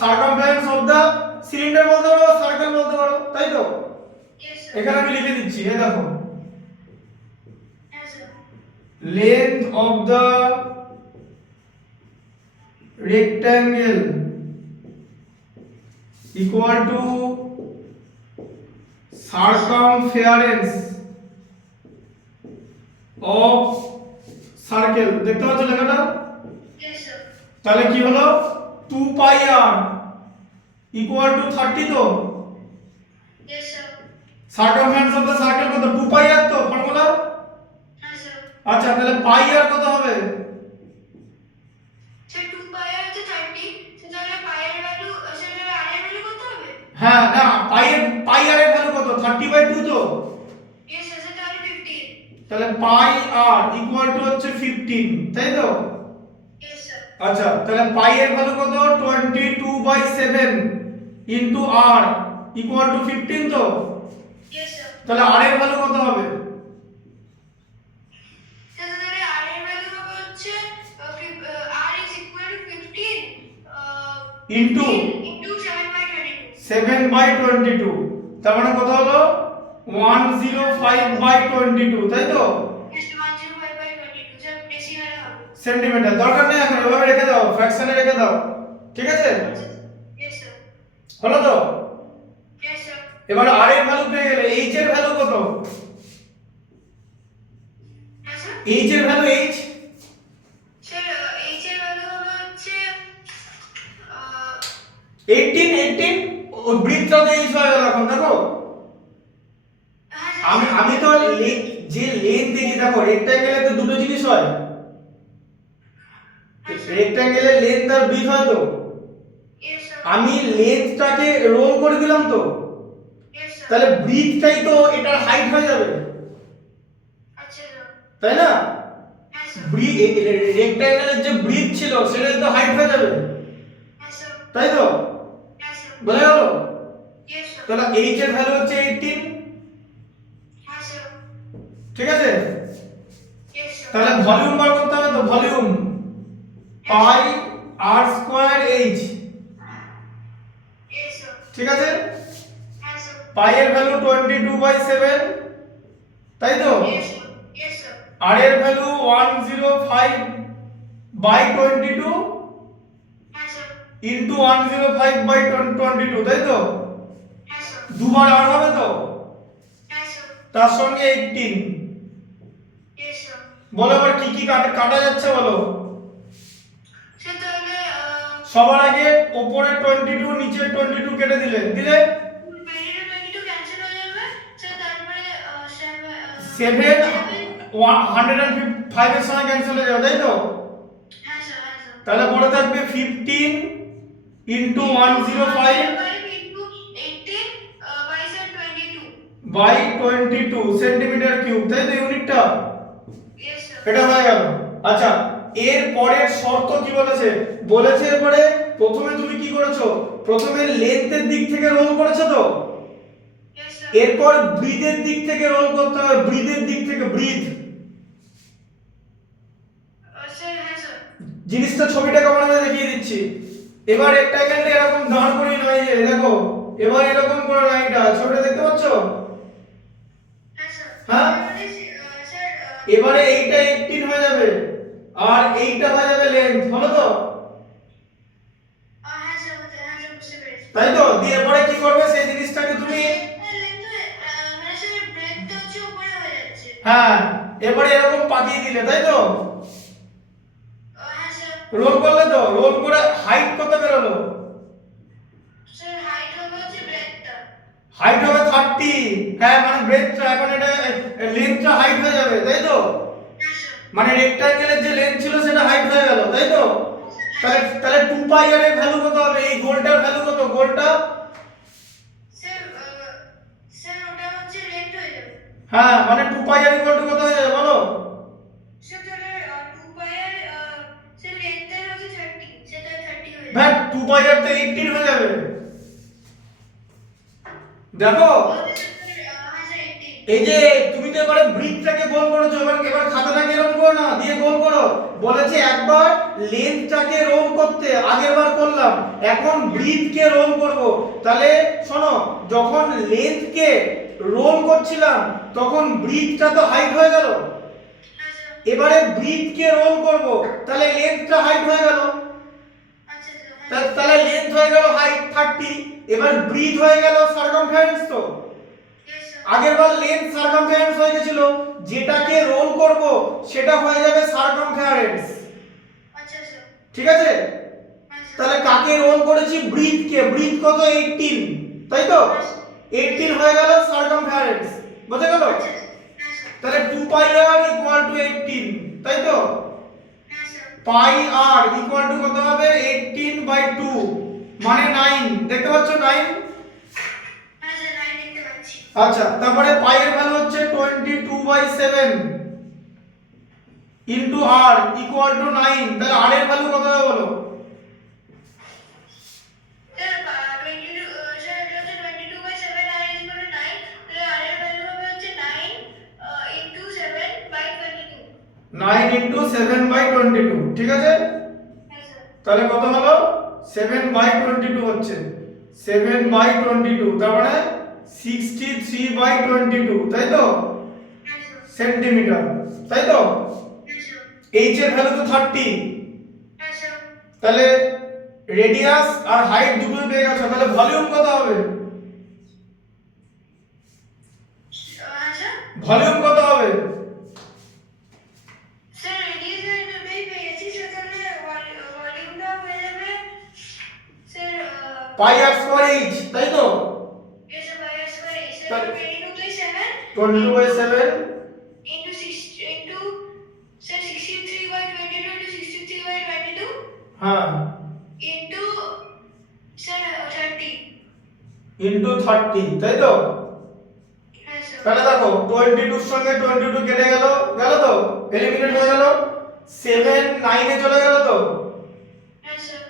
সারকামফারেন্স অফ দা সিলিন্ডার বলতে পারো, সার্কেল বলতে পারো, তাই তো? Yes, sir. এখানে আমি লিখে দিচ্ছি, এই দেখো, Yes, sir. length of the rectangle equal to circumference of circle, দেখতে পাচ্ছ লেখাটা? Yes, sir. তাহলে কি হলো 2 পাই r ইকুয়াল টু 30 তো Yes, sir. Circumference of the circle কত 2 পাই r তো ফর্মুলা। Yes, sir. আচ্ছা তাহলে পাই r কত হবে? Sir, 2 pi r হচ্ছে 30. So তাহলে pi r ভ্যালু, sir তাহলে r এর ভ্যালু কত হবে? হ্যাঁ না পাই r এর ভ্যালু কত 30/2 তো। Yes, sir. So তাহলে 15. তাহলে পাই r ইকুয়াল টু হচ্ছে 15 তাই তো। Yes, sir. আচ্ছা তাহলে পাই এর ভ্যালু কত 22/7 ইনটু r ইকুয়াল টু 15 তো। Yes, sir. তাহলে r এর ভ্যালু কত হবে? Sir তাহলে r এর ভ্যালু হবে হচ্ছে r is equal to 15 into into 7/22. 7/22, তার মানে কত হলো 105/22 তাই তো। Yes, 105/22. Sir decimal হবে. সেন্টিমিটার দরকার নেই, এখন এভাবে রেখে দাও, ফ্র্যাকশনে রেখে দাও, ঠিক আছে? Yes, sir. হলো তো। Yes, sir. এবার r এর ভ্যালু পেয়ে গেলে h এর ভ্যালু কত? Yes, sir. h এর ভ্যালু h Sir, h এর ভ্যালু হবে হচ্ছে 18 ও বৃত্ততে h হয়ে গেল। এখন দেখো হ্যাঁ, sir. আমি তো যে লেন্থ দেখি, দেখো রেক্ট্যাঙ্গেলে তো দুটো জিনিস হয়, রেক্ট্যাঙ্গেলে লেন্থ আর ব্রিথ হয় তো। Yes, sir. আমি লেন্থটাকে রোল করে দিলাম তো, Yes, sir. তাহলে ব্রিথটাই তো এটার হাইট হয়ে যাবে, আচ্ছা, sir. তাই না? হ্যাঁ, sir. রেক্ট্যাঙ্গেলের যে ব্রিথ ছিল সেটা তো হাইট হয়ে যাবে, হ্যাঁ, sir. তাই তো। হ্যাঁ, sir. বোঝা গেল? Yes, sir. তাহলে h এর ভ্যালু হচ্ছে 18, হ্যাঁ, sir. ঠিক আছে? Yes, sir. তাহলে ভলিউম বার করতে হবে তো, ভলিউম পাই r square h, Yes, sir. ঠিক আছে? হ্যাঁ, sir. পাই এর ভ্যালু 22/7 তাই তো। Yes, sir. Yes, sir. r এর ভ্যালু 105/22 হ্যাঁ, sir. ইনটু 105/22 তাই তো। হ্যাঁ, sir. দুবার r হবে তো, হ্যাঁ, sir. তার সঙ্গে 18। Yes, sir. বলো এবার কি কি কাটা যাচ্ছে বলো। Sir, তাহলে সবার আগে উপরে 22 নিচে 22 কেটে দিলে 22 cancel হয়ে যাবে। Sir, তারপরে 7 105 এর সঙ্গে ক্যান্সেল হয়ে যাবে তাই তো। হ্যাঁ, sir. হ্যাঁ, sir. তাহলে পড়ে থাকবে 15 into 105 into 18 by sir 22. By 22 centimetre cube তাই তো ইউনিটটা। Yes, sir. এটা হয়ে গেল। আচ্ছা এর পরের শর্ত কি বলেছে? বলেছে এরপরে প্রথমে তুমি কি করেছো, প্রথমে লেন্থের দিক থেকে রোল করেছো তো, Yes, sir. এরপর ব্রিথের দিক থেকে রোল করতে হবে, ব্রিথের দিক থেকে ব্রিথ। Sir, হ্যাঁ, sir. জিনিসটা ছবিটা কেমন আমি দেখিয়ে দিচ্ছি। এবার রেক্ট্যাঙ্গেলটা এরকম দাঁড় করিয়ে নয়, যে দেখো এবার এরকম করে না, এটা ছবিটা দেখতে পাচ্ছো? হ্যাঁ, sir. হ্যাঁ? Sir, এবারে এইটা 18 হয়ে যাবে আর এইটা হয়ে যাবে লেন্থ, হলো তো? হ্যাঁ, sir. হ্যাঁ, sir, বুঝতে পেরেছি। তাই তো। দিয়ে পরে কি করবে সেই জিনিসটাকে তুমি, মানে স্যার ব্রেডটা হচ্ছে উপরে হয়ে যাচ্ছে। হ্যাঁ এবারে এরকম পাঠিয়ে দিলে তাই তো, হ্যাঁ, স্যার. রোল করলে তো, রোল করে হাইট কত বেরোলো? স্যার হাইট হবে হচ্ছে ব্রেডটা। হাইট হবে 30, হ্যাঁ মানে ব্রেডটা, এখন এটা লেন্থটা হাইট হয়ে যাবে তাই তো। হ্যাঁ, স্যার. মানে রেক্ট্যাঙ্গেলের যে লেন্থ ছিল সেটা হাইট হয়ে গেল তাই তো। তাহলে 2 পাই r এর ভ্যালু কত হবে? এই গোলটার ভ্যালু কত? গোলটা স্যার স্যার ওটা হচ্ছে লেন্থ হয়ে যাবে। হ্যাঁ মানে 2 পাই r ইকুয়াল টু কত হয়ে যাবে বলো? স্যার তাহলে 2 পাই আর স্যার লেন্থটা হচ্ছে 30, সেটা 30 হয়ে যাবে। ভাই 2 পাই r তো 18 হয়ে যাবে। দেখো হ্যাঁ, স্যার 18। এই যে তুমি তো এবারে ব্রিথটাকে গোল করেছো, এবার খাতাটাকে এরকম করো না, দিয়ে গোল করো। বলেছে একবার লেন্থটাকে রোল করতে, আগেরবার করলাম, এখন ব্রিথকে রোল করব। তাহলে শোনো, যখন লেন্থকে রোল করছিলাম তখন ব্রিথটা তো হাইট হয়ে গেল, হ্যাঁ, স্যার. এবারে ব্রিথকে রোল করব, তাহলে লেন্থটা হাইট হয়ে গেল। আচ্ছা, স্যার. তাহলে লেন্থ হয়ে গেল হাইট 30, এবার ব্রিথ হয়ে গেল সারকামফারেন্স। তো Yes, sir. আগের বার লেন্থ সারকামফারেন্স হয়ে গেছিল, যেটাকে রোল করব সেটা হয়ে যাবে সারকামফারেন্স। আচ্ছা, sir. ঠিক আছে, হ্যাঁ, sir. তাহলে কাকে রোল করেছি? ব্রিথ কে। ব্রিথ কত? 18, তাই তো? 18 হয়ে গেল সারকামফারেন্স, বুঝে গেল? আচ্ছা, হ্যাঁ, sir. তাহলে 2 পাই r ইকুয়াল টু 18, তাই তো? হ্যাঁ, sir. Pi r equal to কত হবে? 18/2 মানে 9, দেখতে পাচ্ছ 9? হ্যাঁ, sir, 9 দেখতে পাচ্ছি। আচ্ছা, তারপরে পাই এর ভ্যালু হচ্ছে 22/7 ইনটু r ইকুয়াল টু 9, তাহলে r এর ভ্যালু কত হবে বলো? Sir, 22, sir, এটা হচ্ছে 22/7, r is equal to 9, তাহলে r এর ভ্যালু হবে হচ্ছে 9 into 7/22। 9 ইনটু 7/22, ঠিক আছে? হ্যাঁ, sir. তাহলে কত হলো? 7/22 হচ্ছে, 7/22 তার মানে 63/22, তাই তো? হ্যাঁ, sir. সেন্টিমিটার, তাই তো? হ্যাঁ, sir. h এর ভ্যালু তো 30, হ্যাঁ, sir. তাহলে রেডিয়াস আর হাইট দুটোই পেয়ে গেছো, তাহলে ভলিউম কত হবে? হ্যাঁ, sir. ভলিউম কত হবে? Sir, radius আর দুটোই পেয়েছি, sir, তাহলে ভলিউমটা হয়ে যাবে, sir, pi r square h, তাই তো? yes, sir, by r square h, sir, তাহলে 22/7 22/7 into 6 into, sir, 63/22 into 63/22 হ্যাঁ into, sir, 30. ইনটু 30, তাই তো? হ্যাঁ, sir. তাহলে দেখো 22 এর সঙ্গে 22 কেটে গেল, গেল তো? এলিমিনেট হয়ে গেল, 7 9 এ চলে গেল তো, হ্যাঁ, sir.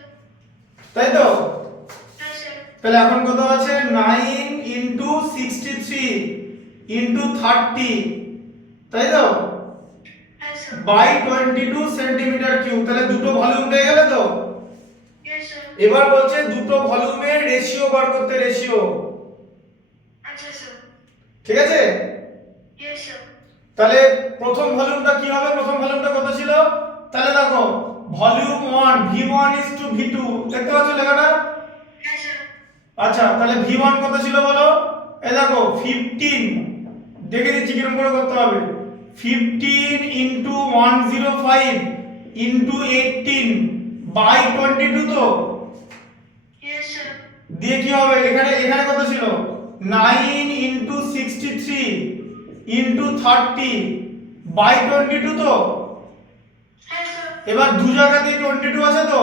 তাই তো? হ্যাঁ, sir. তাহলে এখন কত আছে? 9 ইনটু 63 ইনটু 30, তাই তো? হ্যাঁ, sir. বাই 22 সেন্টিমিটার কিউব, তাহলে দুটো ভলিউম পেয়ে গেলে তো? Yes, sir. এবার বলছে দুটো ভলিউমের রেশিও বার করতে, রেশিও, আচ্ছা, sir. ঠিক আছে? Yes, sir. তাহলে প্রথম ভলিউমটা কি হবে? প্রথম ভলিউমটা কত ছিল? তাহলে দেখো ভলিউম 1 v1 v2, দেখতে পাচ্ছ লেখাটা? হ্যাঁ, sir. আচ্ছা, তাহলে v1 কত ছিল বলো? এই দেখো 15, দেখে দিচ্ছি কিরকম করে করতে হবে। 15 ইনটু 105 ইনটু 18 বাই 22 তো, Yes, sir. দিয়ে কি হবে? এখানে এখানে কত ছিল? 9 ইনটু 63 ইনটু 30 বাই 22 তো। হ্যাঁ, sir. এবার দু জায়গাতে 22 আছে তো,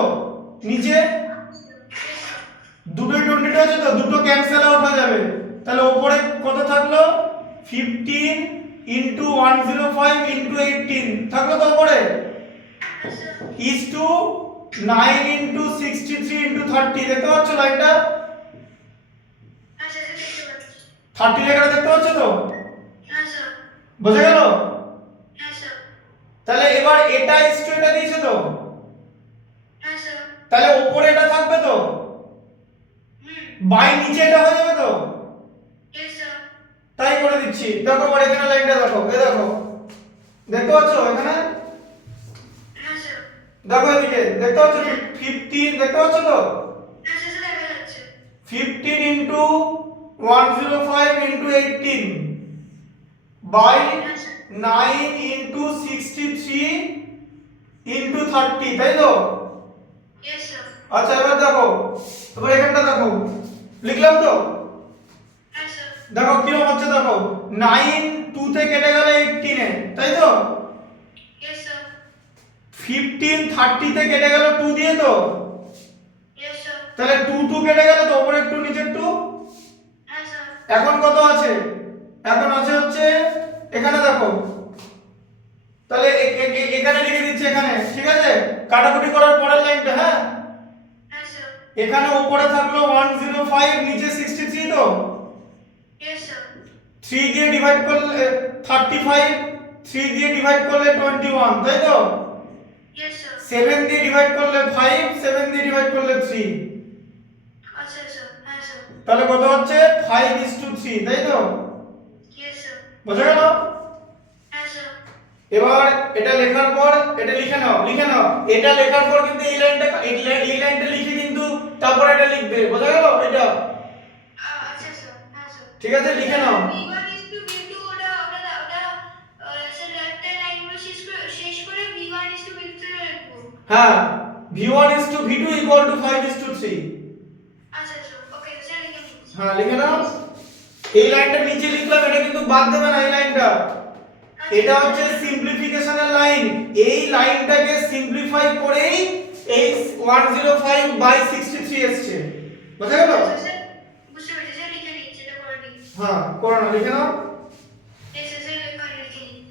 নিচে Yes, sir. দুটোই 22 আছে তো, দুটো ক্যান্সেল আউট হয়ে যাবে। তাহলে উপরে কত থাকলো? 15 ইনটু 105 ইনটু 18 থাকলো তো উপরে, Yes, sir. Is to 9 into 63 into 30, দেখতে পাচ্ছ লাইনটা? হ্যাঁ, sir, দেখতে পাচ্ছি। 30 লেখাটা দেখতে পাচ্ছ তো, হ্যাঁ, sir. বোঝা গেল? হ্যাঁ, sir. তাহলে এবার এটা ইজ টু এটা দিয়েছে তো, হ্যাঁ, sir. তাহলে উপরে এটা থাকবে তো, বাই নিচে এটা হয়ে যাবে তো। Yes, sir. তাই করে দিচ্ছি, দেখো এবার এখানে লাইনটা দেখো, এই দেখো, দেখতে পাচ্ছ এখানে? হ্যাঁ, sir. দেখো এদিকে, দেখতে পাচ্ছ 15, দেখতে পাচ্ছ তো? হ্যাঁ, sir, দেখা যাচ্ছে। 15 into 105 into 18 by 9 into 63 into 30, তাই তো? Yes, sir. আচ্ছা, এবার দেখো, এবার এখানটা দেখো, লিখলাম তো? হ্যাঁ, sir. দেখো কিরকম হচ্ছে, দেখো 9 2 তে কেটে গেল 18 এ, তাই তো? Yes, sir. 15 30 তে কেটে গেল 2 দিয়ে তো, Yes, sir. তাহলে 2 2 কেটে গেল তো, উপরে 2 নিচে 2। হ্যাঁ, sir. এখন কত আছে? এখন আছে হচ্ছে এখানে দেখো, তাহলে এখানে লিখে দিচ্ছি এখানে, ঠিক আছে? কাটাকুটি করার পরের লাইনটা, হ্যাঁ? হ্যাঁ, sir. এখানে উপরে থাকলো 105 নিচে 63 তো, Yes, sir. 3 দিয়ে ডিভাইড করলে 35, 3 দিয়ে ডিভাইড করলে 21, তাই তো? Yes, sir. 7 দিয়ে ডিভাইড করলে 5, 7 দিয়ে ডিভাইড করলে 3, আচ্ছা, sir. হ্যাঁ, sir. তাহলে কত হচ্ছে? 5:3, তাই তো? Yes, sir. বোঝা গেল? হ্যাঁ, sir. এবার এটা লেখার পর এটা লিখে নাও, লিখে নাও। এটা লেখার পর কিন্তু এই লাইনটা লিখে কিন্তু তারপর এটা লিখবে, বোঝা গেল এটা? আচ্ছা স্যার, হ্যাঁ স্যার। ঠিক আছে, লিখে নাও। v1 is to v2 ওটা স্যার লেফট হ্যান্ড লাইনগুলো শেষ করে v1 is to v2 লিখবো। হ্যাঁ, v1 is to v2 equal to 5 is to 3। আচ্ছা স্যার, ওকে স্যার লিখে নিচ্ছি। হ্যাঁ, লিখে নাও। এই লাইনটা নিচে লিখলাম, এটা কিন্তু বাদ দেবে না এই লাইনটা। এটা হচ্ছে সিম্পলিফিকেশনের লাইন। এই লাইনটাকে সিম্পলিফাই করেই এই 105/63 এসছে, বুঝা গেল? স্যার বুঝতে পেরেছি স্যার, লিখে নিচ্ছি, এটা করে নিই। হ্যাঁ, করো না, লিখে নাও। স্যার লিখে নিই।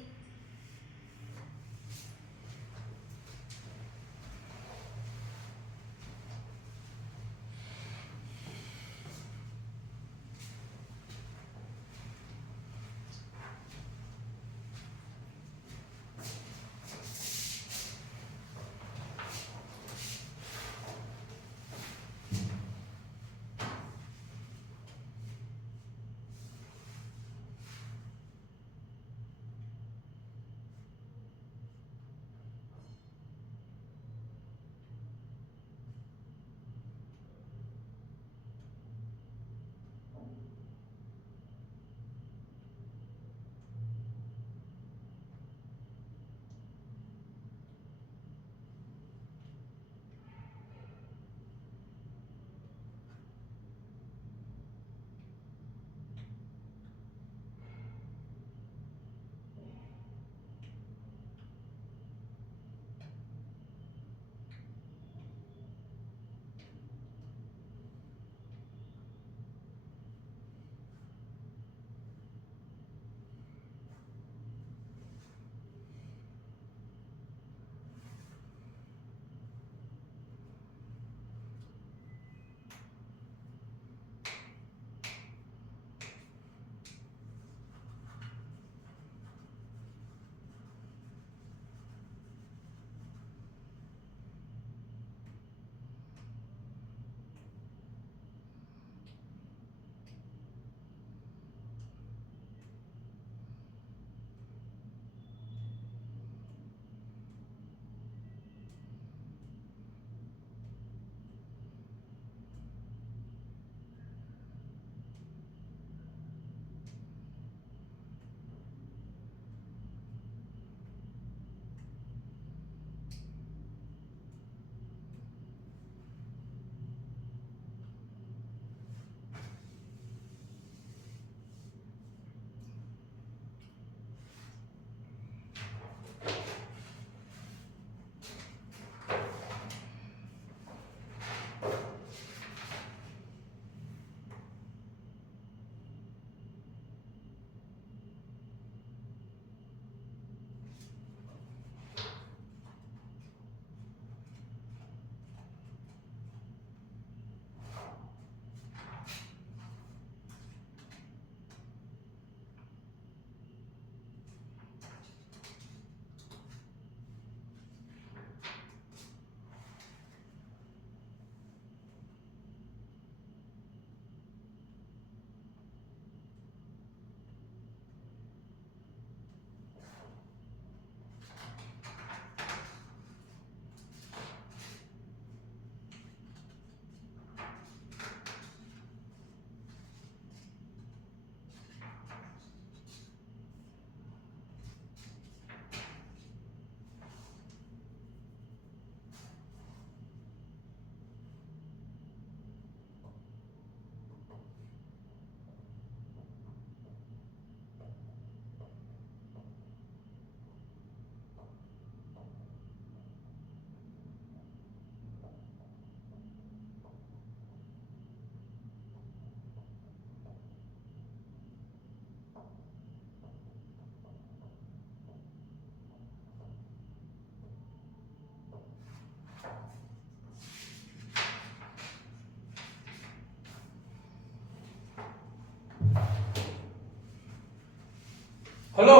হলো?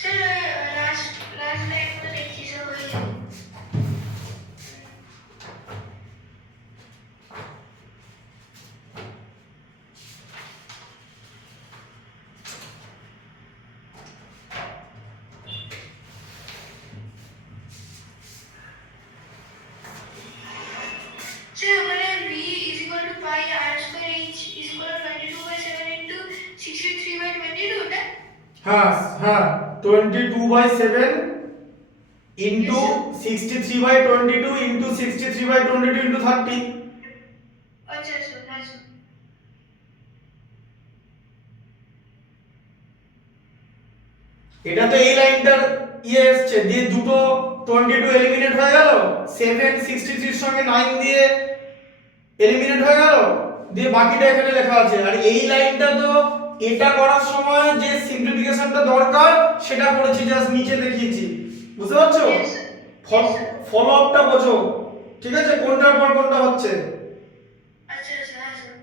স্যার লাস্ট লাইনগুলো দেখছি স্যার, হয়ে যাবে। হ্যাঁ হ্যাঁ 22/7 ইন্টু 63/22 ইন্টু 63/22 ইন্টু 30। আচ্ছা স্যার, হ্যাঁ স্যার। এটা তো এই লাইনটার ইয়ে এসছে, দিয়ে দুটো 22 এলিমিনেট হয়ে গেল, 7 63 এর সঙ্গে 9 দিয়ে এলিমিনেট হয়ে গেল, দিয়ে বাকিটা এখানে লেখা আছে। আর এই লাইনটা তো এটা করার সময় যে সিম্পলিফিকেশনটা দরকার সেটা করেছি, জাস্ট নিচে দেখিয়েছি। বুঝতে পারছো? Yes, sir. Yes, sir. Follow আপটা বোঝো, ঠিক আছে, কোনটার পর কোনটা হচ্ছে। আচ্ছা স্যার, হ্যাঁ স্যার।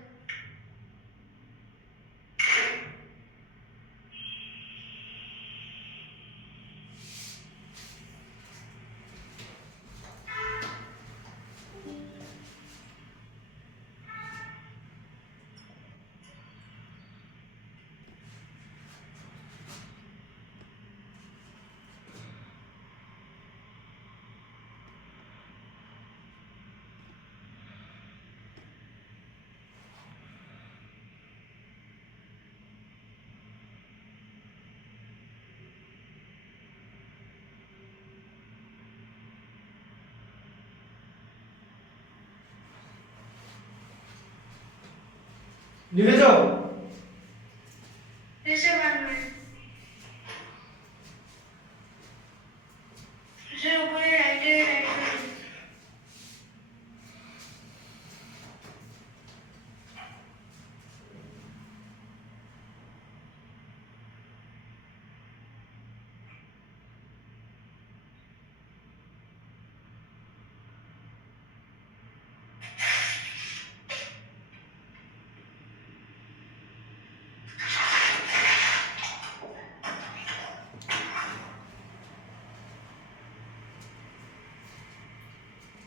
লিখেছো? Yes, sir, 1 minute. স্যার উপরে রাইটে রাইট করুন।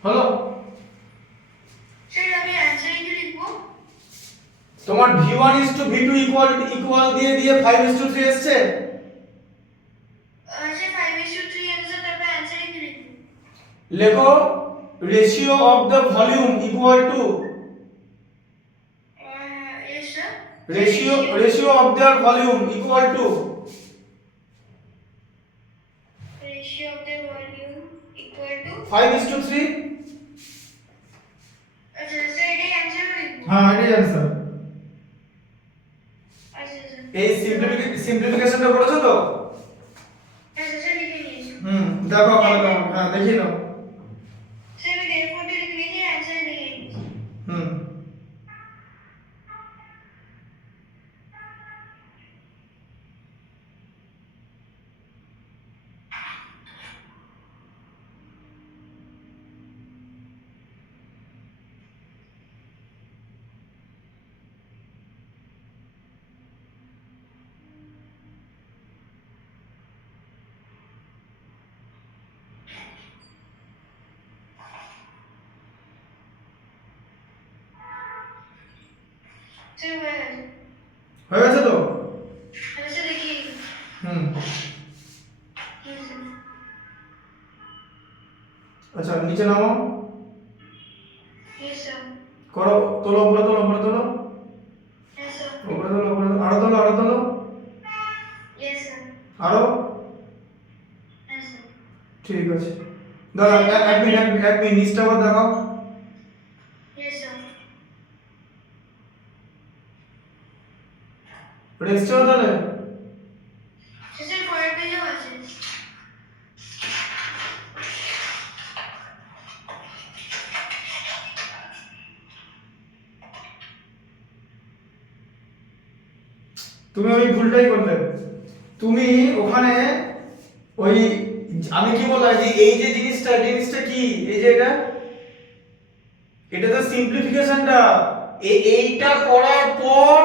হলো? স্যার আমি অ্যানসারে কি লিখবো? তোমার v1:v2 ইকুয়াল দিয়ে দিয়ে 5:3 এসছে। স্যার 5:3 অ্যানসার, তারপর অ্যানসারে কি লিখবো? লেখো ratio of the volume equal to Yes, sir. Ratio of the volume equal to Ratio of the volume equal to 5:3। আচ্ছা স্যার এটাই অ্যানসার লিখবো? হ্যাঁ, এটাই आंसर। আচ্ছা স্যার। এই সিম্পলিফিকেশনটা করেছো তো? হ্যাঁ স্যার লিখে নিয়েছি। দেখো ভালো কেমন, হ্যাঁ দেখি নাও। স্যার আমি ডেরফোর্টে লিখে নিয়েছি, অ্যানসার লিখে নিয়েছি। হুম স্যার হয়ে গেছে। হয়ে গেছে তো? হ্যাঁ স্যার দেখি। হুম হুম স্যার। আচ্ছা, নিচে নামো, Yes, sir. করো, তোলো, উপরে তোলো, উপরে তোলো, Yes, sir. উপরে তোলো, উপরে তোলো, আরো তোলো, আরো তোলো, Yes, sir. আরো। Yes, sir. ঠিক আছে, দাদা এক মিনিট নিচটা আবার দেখাও। Yes, sir. রেস্ট হও তাহলে। স্যার পরের পেজেও আছে। তুমি ওই ভুলটাই করলে। তুমি ওখানে ওই, আমি কি বললাম যে এই যে জিনিসটা কি, এই যে এটা তো সিম্পলিফিকেশনটা, এইটা করার পর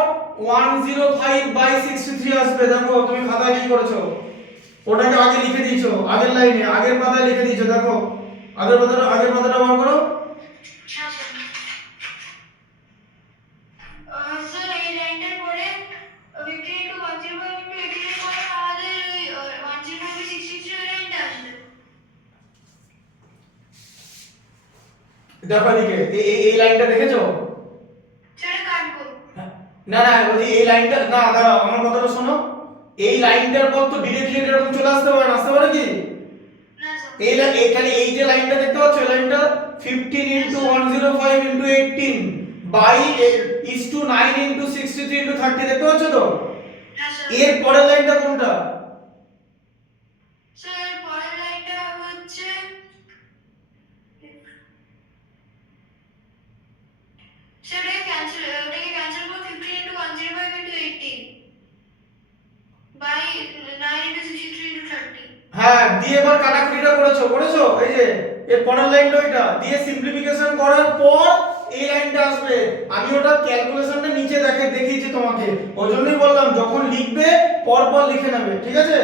105/63 আসবে। দেখো তুমি খাতায় কি করেছো, ওটাকে আগে লিখে দিয়েছো, আগের লাইনে আগের পাতায় লিখে দিয়েছো। দেখো আগের পাতাটা বার করো। হ্যাঁ স্যার। স্যার এই লাইনটার পরে 50 into 105 into 18 এর পরে আমাদের ওই 105/63 এর লাইনটা আসবে। দেখো এদিকে এই লাইনটা দেখেছো? স্যার কাটবো। না না, বলছি এই লাইনটা, না দাঁড়াও, আমার কথাটা শোনো। এই লাইনটার পর তো ডিরেক্টলি এরকম চলে আসতে পারে না, আসতে পারে কি? না স্যার। তাহলে এই যে লাইনটা দেখতে পাচ্ছ, এই লাইনটা 15 into 105 into 18 by is to 9 into 63 into 30 দেখতে পাচ্ছ তো? হ্যাঁ স্যার। এর পরের লাইনটা কোনটা? স্যার পরের লাইনটা হচ্ছে স্যার ওটাকে ক্যান্সেল করে 15 into 105 into 18 by 9 into 63 into 30। হ্যাঁ, দিয়ে এবার কাটাকুটিটা করেছো এই যে এর পরের লাইনটা ওইটা দিয়ে সিম্পলিফিকেশন করার পর এই লাইনটা আসবে। আমি ওটা ক্যালকুলেশনটা নিচে দেখিয়েছি তোমাকে, ওই জন্যই বললাম যখন লিখবে পর পর লিখে নেবে, ঠিক আছে?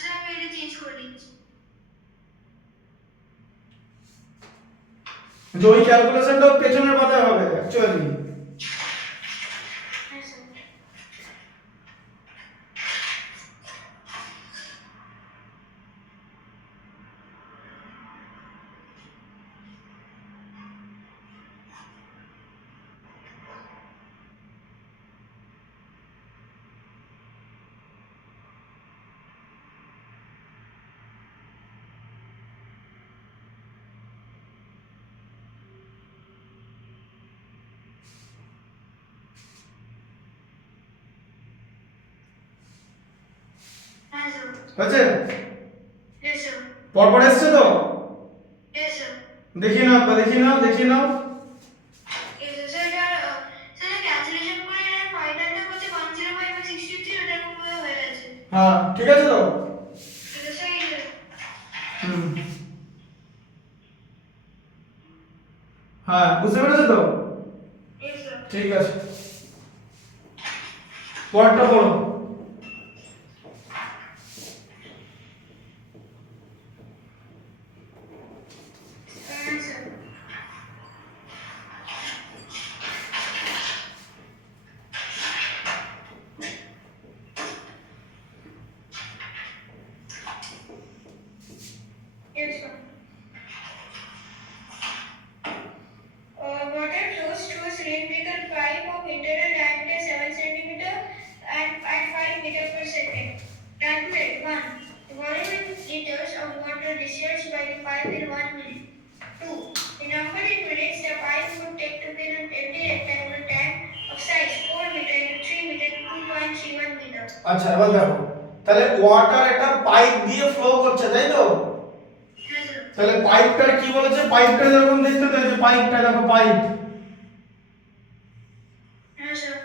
স্যার আমি এটা চেঞ্জ করে দিচ্ছি। যে ওই ক্যালকুলেশনটা পেছনের পাতায় হবে অ্যাকচুয়ালি। হ্যাঁ স্যার। হ্যাঁ স্যার। হয়েছে? Yes sir. পরপর এসছে তো? Yes sir. দেখি নাও। Yes sir. Sir এটা স্যার ক্যান্সেলেশন করে এর ফাইনালটা হচ্ছে 105 আর 63 ওটার মধ্যে হয়ে গেছে। হ্যাঁ, ঠিক আছে তো? এটা স্যার এই হুম, হ্যাঁ, বুঝতে পেরেছো তো? Yes sir. ঠিক আছে, পরেরটা পড়ো। Yes sir. Yes sir. Water flows through a cylindrical pipe of internal diameter 7 cm and at 5 meter per second. Calculate 1. The volume in liters of water discharged by the pipe in 1 minute. 2. The number in minutes the pipe would take to fill an empty rectangular tank of size 4 meter into 3 meter to 2.31 meter. আচ্ছা, এবার দেখো, তাহলে water একটা pipe দিয়ে flow করছে, তাই তো? Yes sir. তাহলে পাইপটার কি বলেছে? পাইপটা যেরকম দেখতে তো, এই যে পাইপটা দেখো, পাইপ Yes sir.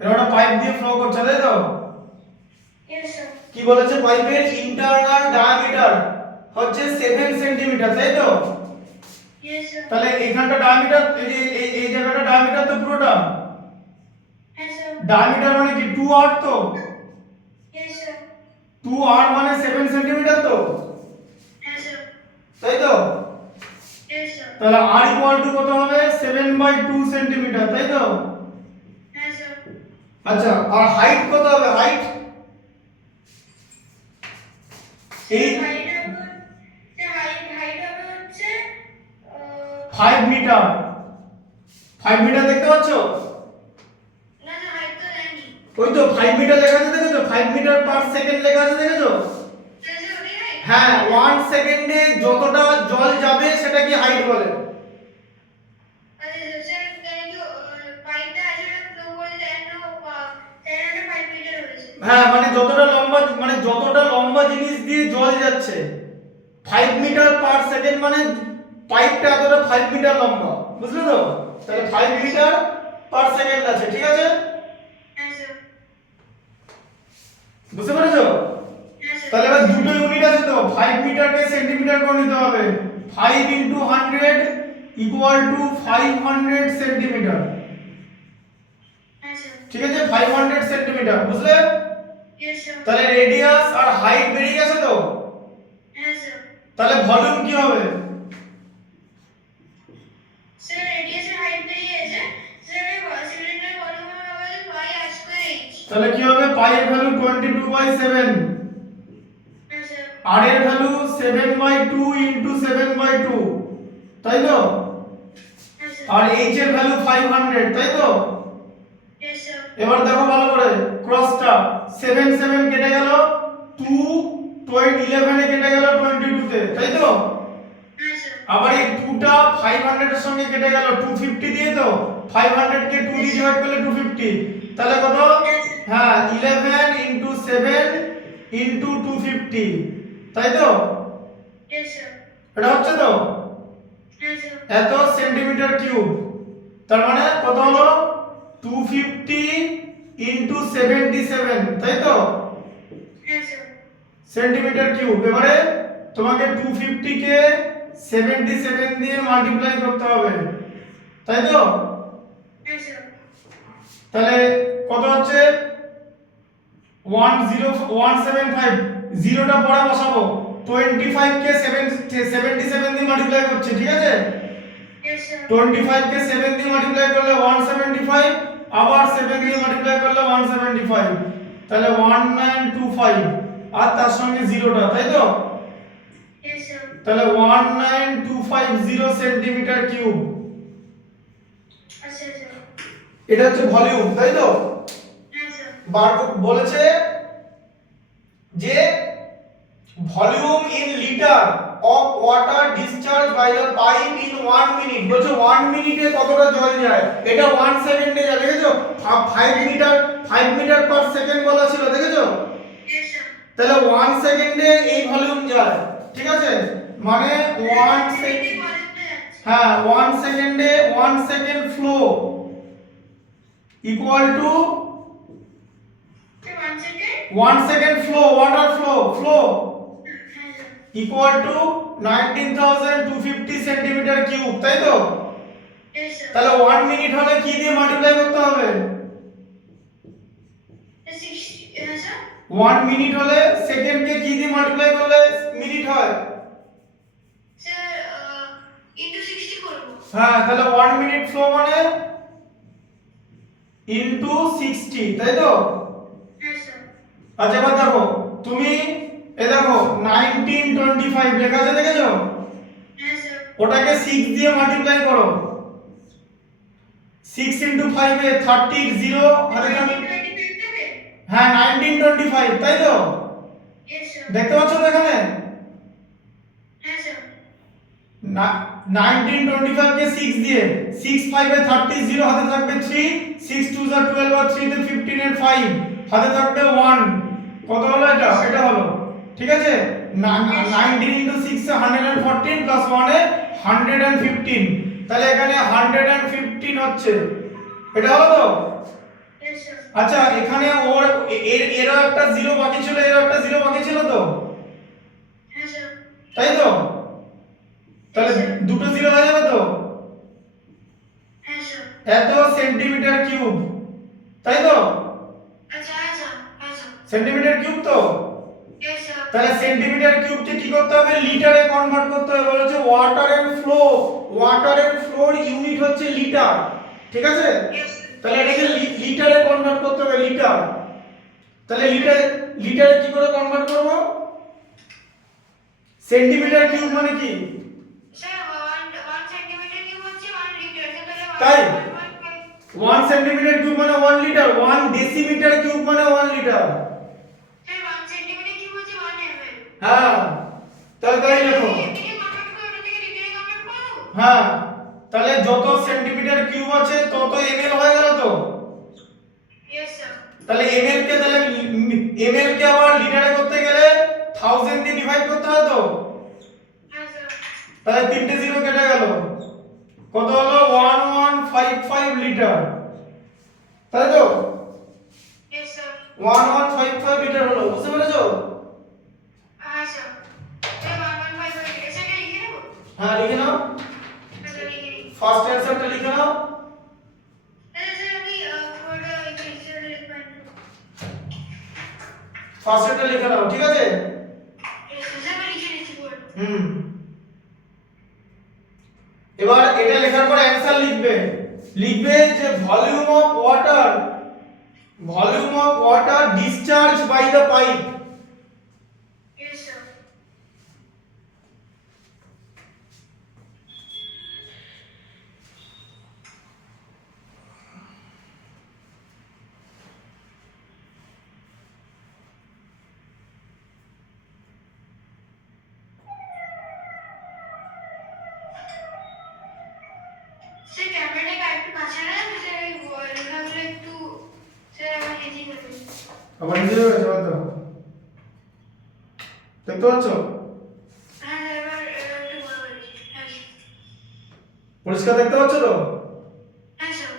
এরকম একটা পাইপ দিয়ে ফ্লো করছে, তাই তো? Yes sir. কি বলেছে? পাইপের ইন্টারনাল ডায়ামিটার হচ্ছে 7 সেন্টিমিটার, তাই তো? Yes sir. তাহলে এখানটা ডায়ামিটার, এই জায়গাটা ডায়ামিটার তো পুরোটা। Yes sir. ডায়ামিটার মানে কি 2r তো? Yes sir. 2r মানে 7 সেন্টিমিটার তো, Yes sir. তাই তো? Yes sir. তাহলে r ইকুয়াল টু কত হবে? 7/2 সেন্টিমিটার, তাই তো? Yes sir. আচ্ছা, আর হাইট কত হবে? হাইট এই Height হবে হচ্ছে 5 মিটার। 5 মিটার দেখতে পাচ্ছ? না না height তো জানি। ওই তো 5 মিটার লেখা আছে, দেখেছো? 5 মিটার পার সেকেন্ড লেখা আছে, দেখেছো? স্যার ওটাই height? হ্যাঁ, 1 সেকেন্ডে যতটা জল যাবে সেটা কি হাইট বলে। আচ্ছা স্যার জানি তো পাইপটা আছে ওটা ফ্লো করে যায় না 5 মিটার হয়েছে। হ্যাঁ, মানে যতটা লম্বা জিনিস দিয়ে জল যাচ্ছে, 5 মিটার পার সেকেন্ড মানে পাইপটা এতটা 5 মিটার লম্বা, বুঝলে তো? তাহলে 5 মিটার পার সেকেন্ড আছে, ঠিক আছে? হ্যাঁ স্যার। বুঝতে পেরেছো? হ্যাঁ স্যার। তাহলে এবার দুটো ইউনিট আছে তো, 5 মিটারকে সেন্টিমিটার করে নিতে হবে। 5 into 100 equal to 500 সেন্টিমিটার, হ্যাঁ স্যার। ঠিক আছে? 500 সেন্টিমিটার, বুঝলে? Yes sir. তাহলে রেডিয়াস আর হাইট বেরিয়ে গেছে তো? হ্যাঁ স্যার। তাহলে ভলিউম কি হবে? স্যার রেডিয়াস আর হাইট বেরিয়ে গেছে। স্যার সিলিন্ডার ভলিউম হবে pi r square h। তাহলে কি হবে? পাই এর ভ্যালু 22/7, হ্যাঁ স্যার। আর এর ভ্যালু 7/2 into 7/2, তাই তো? হ্যাঁ স্যার। আর এইচ এর ভ্যালু 500, তাই তো? Yes, sir. এবার দেখো ভালো করে ক্রসটা 7 7 কেটে গেল 2 11 এ কেটে গেল 22 তে, তাই তো? Yes, sir. আবার এই 2টা 500 এর সঙ্গে কেটে গেল 250 দিয়ে, তো 500 কে 2 দিয়ে ডিভাইড করলে 250, তাহলে কত? হ্যাঁ 11 ইনটু 7 ইনটু 250, তাই তো? Yes, sir. এটা হচ্ছে তো? Yes, sir. এত সেন্টিমিটার কিউব, তার মানে কত হলো 250 ইনটু 77, তাই তো? Yes, sir. Centimetre cube. এবারে তোমাকে 250 কে 77 দিয়ে মাল্টিপ্লাই করতে হবে, তাই তো? Yes, sir. তাহলে কত হচ্ছে 10175, জিরোটা পরে বসাবো, 25 কে 77 দিয়ে মাল্টিপ্লাই করছে, ঠিক আছে? Yes, sir. 25 কে 7 দিয়ে মাল্টিপ্লাই করলে 175, আবার 7 দিয়ে মাল্টিপ্লাই করলে 175, তাহলে 1925, আর তার সঙ্গে জিরোটা, তাই তো? Yes, sir. তাহলে 19250 সেন্টিমিটার কিউব, আচ্ছা, sir. এটা হচ্ছে ভলিউম, তাই তো? Yes, sir. বার বলেছে যে volume in litre of water discharge by the pipe in 1 minute, বলছে 1 মিনিটে কতটা জল যায়, এটা 1 সেকেন্ডে যায়, দেখেছো? 5 মিটার পার সেকেন্ড বলা ছিল, দেখেছো? Yes, sir. তাহলে 1 সেকেন্ডে এই ভলিউম যায়, ঠিক আছে? মানে 1 সেকেন্ড, হ্যাঁ 1 সেকেন্ডে 1 second flow equal to 1 second. 1 second flow, water flow Yes, sir. Equal to 19250 centimetre cube, তাই তো? Yes, sir. তাহলে 1 মিনিট হলে কি দিয়ে মাল্টিপ্লাই করতে হবে? 60. Yes, sir. 1 মিনিট হলে সেকেন্ডকে কি দিয়ে মাল্টিপ্লাই করলে মিনিট হয়? Sir, into 60 করবো। হ্যাঁ, তাহলে 1 মিনিট ফ্লো মানে ইনটু 60, তাই তো? Yes, sir. আচ্ছা এবার দেখো তুমি, এ দেখো 1925 লেখা আছে, দেখেছো? Yes, sir. ওটাকে 6 দিয়ে মাল্টিপ্লাই করো, 6 ইনটু 5 এ 30 0 হাতে থাকবে, 1925 থেকে? হ্যাঁ 1925, তাই তো? Yes, sir. দেখতে পাচ্ছ তো এখানে Yes, sir. 1925 কে 6 দিয়ে, 6 5 এ 30 0 হাতে থাকবে 3, 6 2 যা 12 আর 3 তে 15 এর 5 হাতে থাকবে 1, কত হলো এটা? এটা হলো, ঠিক আছে? 19 ইনটু 6 এ 114 প্লাস 1 এ 115, তাহলে এখানে 115 হচ্ছে, এটা হলো তো? Yes, sir. আচ্ছা এখানে ওর এরও একটা জিরো বাকি ছিল, এরও একটা জিরো বাকি ছিল তো, Yes, sir. তাই তো? তাহলে দুটো জিরো হয়ে যাবে তো? Yes, sir. এত সেন্টিমিটার কিউব, তাই তো? আচ্ছা, yes, sir. Yes, sir. Centimetre cube তো? Yes, sir. তাহলে সেন্টিমিটার কিউবকে কি করতে হবে? লিটারে কনভার্ট করতে হবে। বলেছে ওয়াটারের ফ্লোর ইউনিট হচ্ছে লিটার, ঠিক আছে? Yes, sir. তাহলে এটাকে লিটারে কনভার্ট করতে হবে, লিটার। তাহলে লিটারে কি করে কনভার্ট করব? সেন্টিমিটার কিউব মানে কি? Sir, 1 centimeter কি হচ্ছে 1 liter, sir, তাহলে তাই? 1.5. 1 সেন্টিমিটার কিউব মানে 1 লিটার, 1 ডেসিমিটার কিউব মানে 1 লিটার। Sir, 1 centimeter কি হচ্ছে 1 ml. হ্যাঁ, তাহলে তাই লেখো। এটাকে convert করে ওটা থেকে লিটারে convert করব? হ্যাঁ, তাহলে যত সেন্টিমিটার কিউব আছে তত এমএল হয়ে গেল তো? Yes, sir. তাহলে এমএল কে আবার লিটারে করতে গেলে 1000 দিয়ে ডিভাইড করতে হয় তো? Yes, sir. তাহলে তিনটে জিরো কেটে গেল, কত হলো? 1155 লিটার, তাই তো? Yes, sir. 1155 লিটার হলো, বুঝতে পেরেছো? হ্যাঁ, স্যার। এই 1.5 হয়ে গেছে, এটা লিখে নেব? হ্যাঁ লিখে নাও, আচ্ছা, লিখে নিই। ফার্স্ট অ্যানসারটা লিখে নাও। স্যার, আমি পুরোটা লিখে লিখবেন। ফার্স্ট এটা লিখে নাও, ঠিক আছে? স্যার, আমি লিখে নিচ্ছি পুরো। এবার এটা লেখার পর অ্যানসার লিখবে যে volume of water discharge by the pipe. Yes, sir. ক্যামেরাটাকে আরেকটু কাছে আনা যাবে স্যার? এই লেখাগুলো একটু স্যার আমার হেজি যাবে। আবার নিজে হয়ে যাবে তো দেখতে পাচ্ছ হ্যাঁ স্যার, এবার একটু বড় হয়েছে। হ্যাঁ স্যার। পরিষ্কার দেখতে পাচ্ছ তো হ্যাঁ স্যার।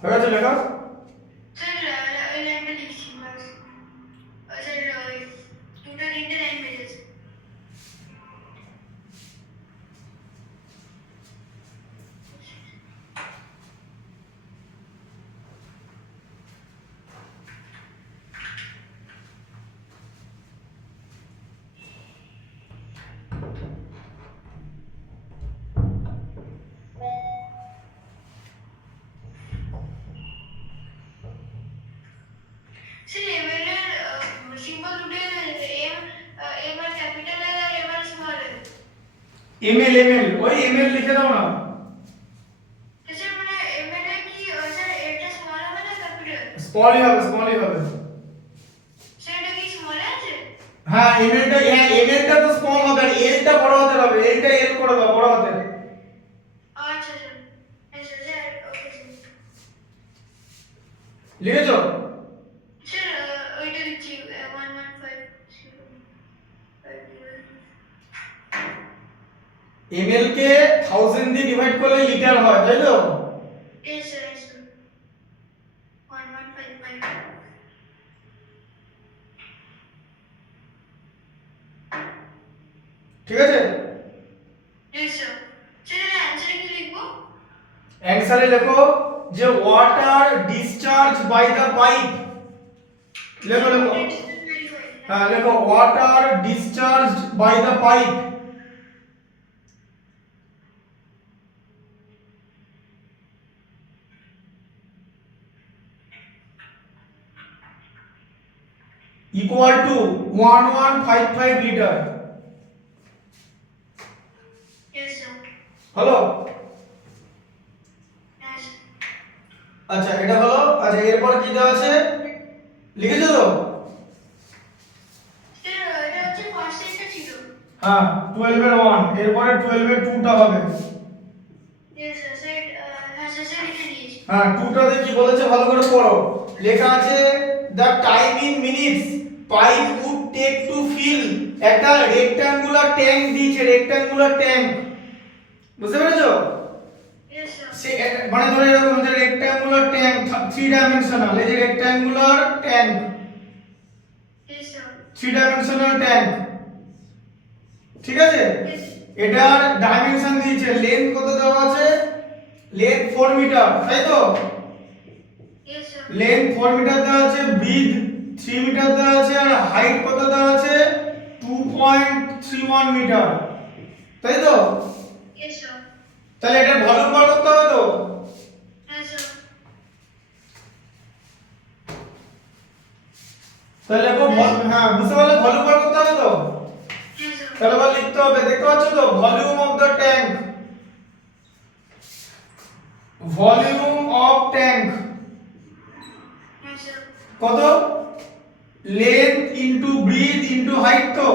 হয়ে গেছে লেখা স্যার ওই লাইনটা লিখছি বাস। স্যার ওই দুটো তিনটে লাইন বেরিয়েছে। স্যার এমএল এর সিম্বল দুটো এম, এম আর ক্যাপিটাল এল আর এম আর স্মল এল। এমএল ওই এমএল লিখে দাও না স্যার মানে এমএল এ কি স্যার এটা স্মল হবে না ক্যাপিটাল? স্মলই হবে স্যার এটা কি স্মল আছে? হ্যাঁ এমএলটা তো স্মল হবে আর এলটা বড় হাতের হবে এলটা এল করে দাও বড় হাতের আচ্ছা স্যার। হ্যাঁ স্যার স্যার ওকে স্যার। লিখেছো স্যার ওইটা লিখছি 115 এমএল কে 1000 দিয়ে ডিভাইড করলে লিটার হয় তাই তো Yes sir, yes sir. 1155. ঠিক আছে Yes sir. স্যার এর অ্যানসার কি লিখবো? অ্যানসারে লেখো যে water discharge by the pipe লেখো হ্যাঁ লেখো water discharge by the pipe equal to 1155 litre Yes sir. হলো Yes. আচ্ছা এটা হলো আচ্ছা এরপর কি দেওয়া আছে লিখেছো তো স্যার এটা হচ্ছে ফার্স্ট সেটটা ছিল। হ্যাঁ 12 এর 1 এরপরে 12 এর 2 টা হবে Yes sir. স্যার হ্যাঁ স্যার স্যার লিখে দিয়েছি। হ্যাঁ 2 টাতে কি বলেছে ভালো করে পড়ো লেখা আছে the time in minutes pipe would take to fill একটা রেক্ট্যাঙ্গুলার ট্যাঙ্ক দিয়েছে রেক্ট্যাঙ্গুলার ট্যাঙ্ক বুঝতে পেরেছো Yes sir. সে মানে ধরে এরকম যে রেক্ট্যাঙ্গুলার ট্যাঙ্ক 3 ডাইমেনশনাল এই যে rectangular tank Yes sir. 3 dimensional tank ঠিক আছে Yes. এটার ডাইমেনশন দিয়েছে লেন্থ কত দেওয়া আছে লেন্থ 4 মিটার তাই তো Yes sir. লেন্থ 4 মিটার দেওয়া আছে বিড 3 মিটার দেওয়া আছে আর হাইট কত দেওয়া আছে 2.31 মিটার তাই তো Yes sir. তাহলে এটা ভলিউম বার করতে হবে তো Yes sir. তাহলে হ্যাঁ বুঝতে পারলে ভলিউম বার করতে হবে তো Yes sir. তাহলে এবার লিখতে হবে দেখতে পাচ্ছ তো volume of the tank volume of tank Yes sir. কত length into breadth into height তো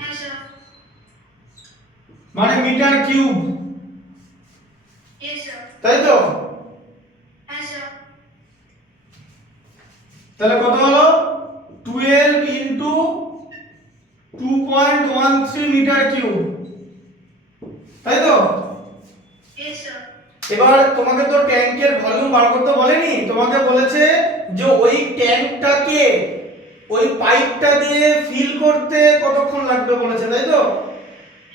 Yes sir. মানে মিটার কিউব Yes sir. তাই তো Yes sir. তাহলে কত হলো 12 ইনটু 2.13 মিটার কিউব, তাই তো? Yes, sir. এবার তোমাকে তো ট্যাঙ্কের ভলিউম বার করতে বলেনি, তোমাকে বলেছে যে ওই ট্যাঙ্কটাকে ওই পাইপটা দিয়ে ফিল করতে কতক্ষণ লাগবে বলেছে, তাই তো?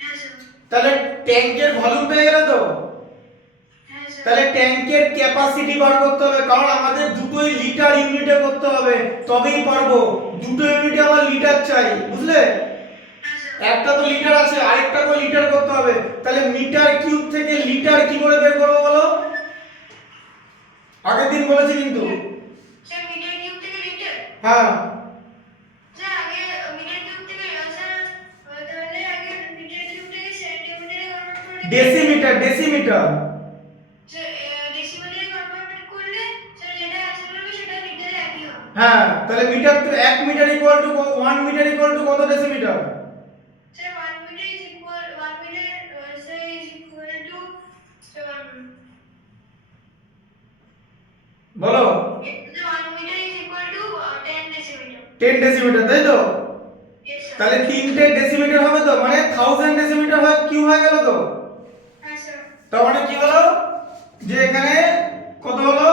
Yes, sir. তাহলে ট্যাঙ্কের ভলিউম পেয়ে গেলে তো, Yes, sir. তাহলে ট্যাঙ্কের ক্যাপাসিটি বার করতে হবে, কারণ আমাদের দুটোই লিটার ইউনিটে করতে হবে, তবেই পারবো। দুটো ইউনিটে আমার লিটার চাই, বুঝলে? Yes, sir. একটা তো লিটার আছে, আরেকটাকে লিটার করতে হবে। তাহলে মিটার কিউব থেকে লিটার কি করে বের করবো বলো? আগের দিন বলেছি কিন্তু। Sir, meter cube থেকে liter? হ্যাঁ, Sir, আগে meter cube থেকে sir, তাহলে আগে meter cube থেকে সেন্টিমিটারে কনভার্ট করে ডেসিমিটার ডেসিমিটার। Sir, ডেসিমিটারে কনভার্ট করলে স্যার যেটা অ্যান্সার হবে সেটা লিটারে একই হবে। হ্যাঁ, তাহলে মিটার তো 1 metre equal to 1 metre equal to কত decimetre? Sir, 1 meter is equal 1 meter sir is equal to বলো। 1 meter is equal to 10 decimeter. 10 decimetre, তাই তো? Yes, sir. তাহলে 3টে ডেসিমিটার হবে তো, মানে 1000 ডেসিমিটার হয় কিউ হয়ে গেল তো। হ্যাঁ স্যার। তার মানে কি হলো যে এখানে কত হলো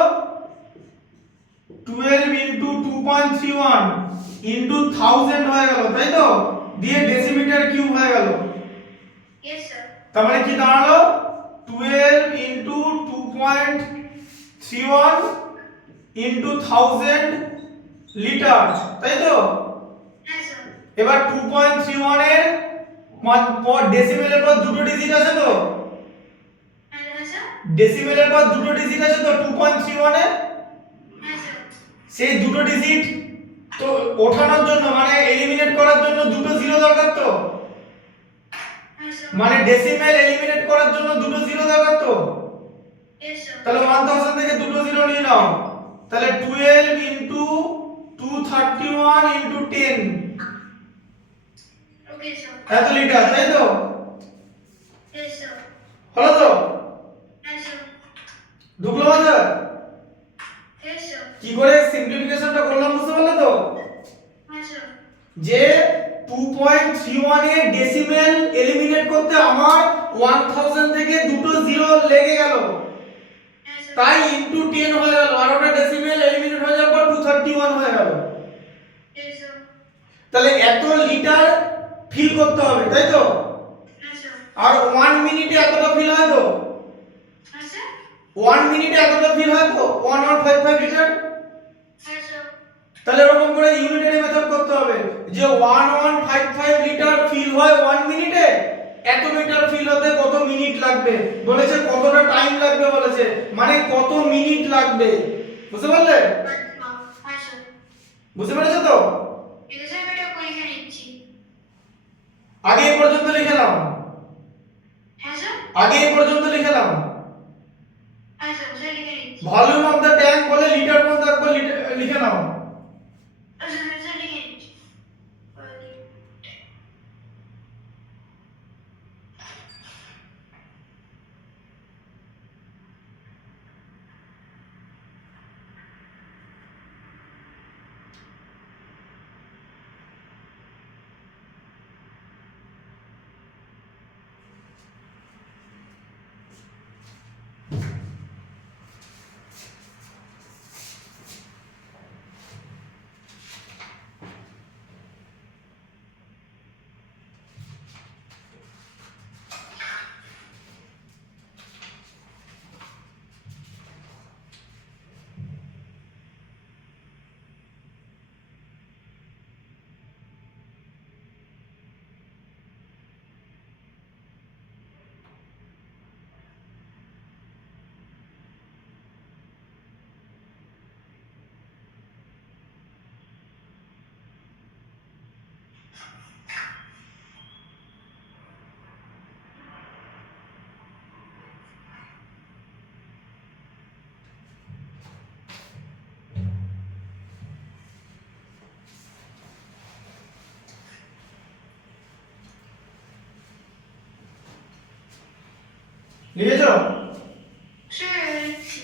12 ইনটু 2.31 ইনটু 1000 হয়ে গেল, তাই তো? দিয়ে ডেসিমিটার কিউব হয়ে গেল। Yes, sir. তার মানে কি দাঁড়ালো 12 ইনটু 2.31 ইনটু 1000 লিটার, তাই তো? হ্যাঁ স্যার। এবার 2.31 এর পর ডেসিমেলের পর দুটো ডিজিট আছে তো, হ্যাঁ স্যার। ডেসিমেলের পর দুটো ডিজিট আছে তো 2.31 এর, হ্যাঁ স্যার। সেই দুটো ডিজিট তো ওঠানোর জন্য মানে এলিমিনেট করার জন্য দুটো জিরো দরকার তো, হ্যাঁ স্যার। মানে ডেসিমেল এলিমিনেট করার জন্য দুটো জিরো দরকার তো। Yes, sir. তাহলে 1000 থেকে দুটো জিরো নিয়ে নাও, তাহলে 12 ইনটু 231 ইনটু 10 Okay, sir. এত লিটার, তাই তো? Yes, sir. হলো তো? Yes, sir. ঢুকলো মাথায়? Yes, sir. কি করে সিম্পলিফিকেশনটা করলাম বুঝতে পারলে তো? Yes, sir. যে 2.31 এর ডেসিমেল এলিমিনেট করতে আমার 1000 থেকে দুটো জিরো লেগে গেল, Yes, sir. তাই ইনটু 10 হয়ে গেল, আর ওটা ডেসিমেল এলিমিনেট হয়ে যাওয়ার পর 231 হয়ে গেল। Yes, sir. তাহলে এত লিটার ফিল করতে হবে, তাই তো? Yes, sir. আর 1 মিনিটে এতটা ফিল হয় তো, Yes, sir. 1 মিনিটে এতটা ফিল হয় তো 1155 লিটার। Yes, sir. তাহলে এরকম করে ইউনিটারি মেথড করতে হবে যে 1155 লিটার ফিল হয় 1 মিনিটে, এত লিটার ফিল হতে কত মিনিট লাগবে বলেছে, কতটা টাইম লাগবে বলেছে, মানে কত মিনিট লাগবে, বুঝতে পারলে? Yes, sir. বুঝতে পেরেছো তো? এটা স্যার এটা পরীক্ষা নিচ্ছি। আগে এই পর্যন্ত লিখে নাও, হ্যাঁ স্যার। আগে এই পর্যন্ত লিখে নাও। হ্যাঁ স্যার, স্যার লিখে নিচ্ছি। ভলিউম অফ দ্য ট্যাঙ্ক বলে লিটার পর্যন্ত একবার লিখে নাও। আচ্ছা স্যার লিখে নিচ্ছি। লিখেছো? স্যার লিখছি।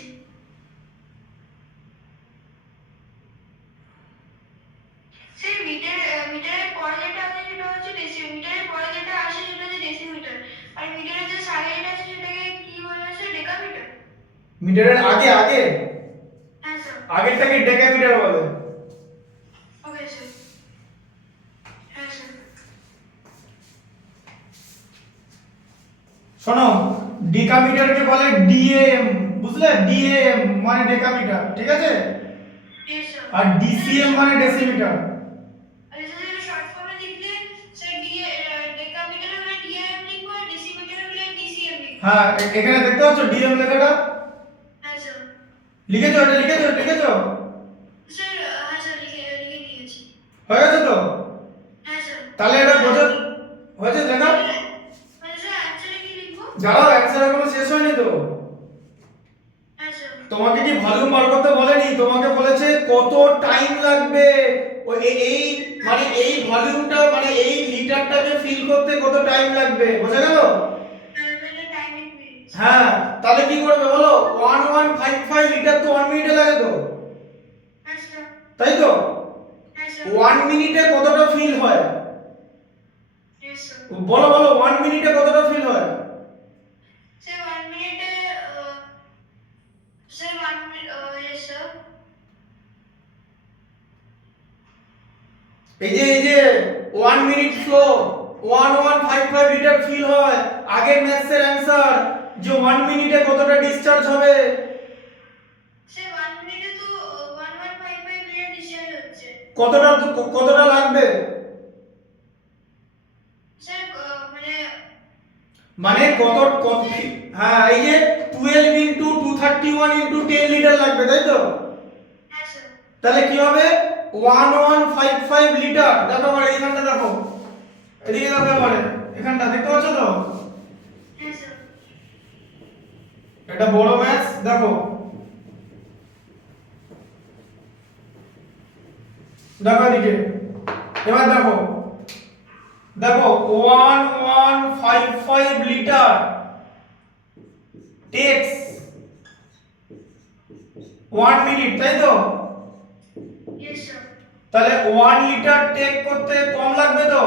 মিটারের আগে আগে হ্যাঁ স্যার। আগেরটাকে ডেকামিটার বলে। Okay sir. হ্যাঁ স্যার। শোনো, ডেকামিটারকে বলে ডিএম, বুঝলে? ডিএম মানে ডেকামিটার, ঠিক আছে? Yes sir. আর ডিসিএম মানে ডেসিমিটার। আরে স্যার শর্ট ফর্মে লিখলে স্যার ডেকামিটার হলে ডিএম লিখবো আর ডেসিমিটার হলে ডিসিএম লিখবো। হ্যাঁ, এখানে দেখতে পাচ্ছ ডিএম লেখাটা? হ্যাঁ স্যার। লিখেছো? এটা লিখেছো? স্যার হ্যাঁ স্যার লিখে নিয়েছি। হয়ে গেছে তো? হ্যাঁ স্যার। তাহলে এটা বোঝো হয়েছে লেখা? মানে স্যার অ্যানসারে কি লিখবো? যাও, অ্যানসার এখনো শেষ হয়নি তো। হ্যাঁ স্যার। তোমাকে কি ভলিউম বার করতে বলেনি? তোমাকে বলেছে কত টাইম লাগবে ওই এই মানে এই ভলিউমটা মানে এই লিটারটাকে ফিল করতে কত টাইম লাগবে, বোঝা গেল? মানে টাইমিং মিনিটস। হ্যাঁ, তাহলে কি করবে বলো? 1155 লিটার তো 1 মিনিটে লাগে তো, হ্যাঁ স্যার। তাই তো? হ্যাঁ স্যার। 1 মিনিটে কতটা ফিল হয় ইয়েস স্যার। বলো বলো, 1 মিনিটে কতটা ফিল হয়? স্যার 1 মিনিটে স্যার 1 মিনিট ইয়েস স্যার। এই যে 1 মিনিট ফ্লো 1155 লিটার ফিল হয়। আগের ম্যাথসের অ্যানসার যে 1 মিনিটে কতটা ডিসচার্জ হবে? স্যার 1 মিনিটে তো 1155 লিটার ডিসচার্জ হচ্ছে। কতটা লাগবে? স্যার মানে মানে হ্যাঁ, এই যে 12 ইনটু 231 ইনটু 10 লিটার লাগবে, তাই তো? হ্যাঁ স্যার। তাহলে কি হবে? 1155 লিটার। দেখো আমার এইখানটা দেখো, এদিকে দেখো এবারে, এখানটা দেখতে পাচ্ছ তো? হ্যাঁ স্যার। এটা বড় ম্যাথস, দেখো দেখো এদিকে, এবার দেখো 1155 লিটার টেক্স 1 মিনিট, তাই তো? Yes sir. তাহলে 1 লিটার টেক করতে কম লাগবে তো?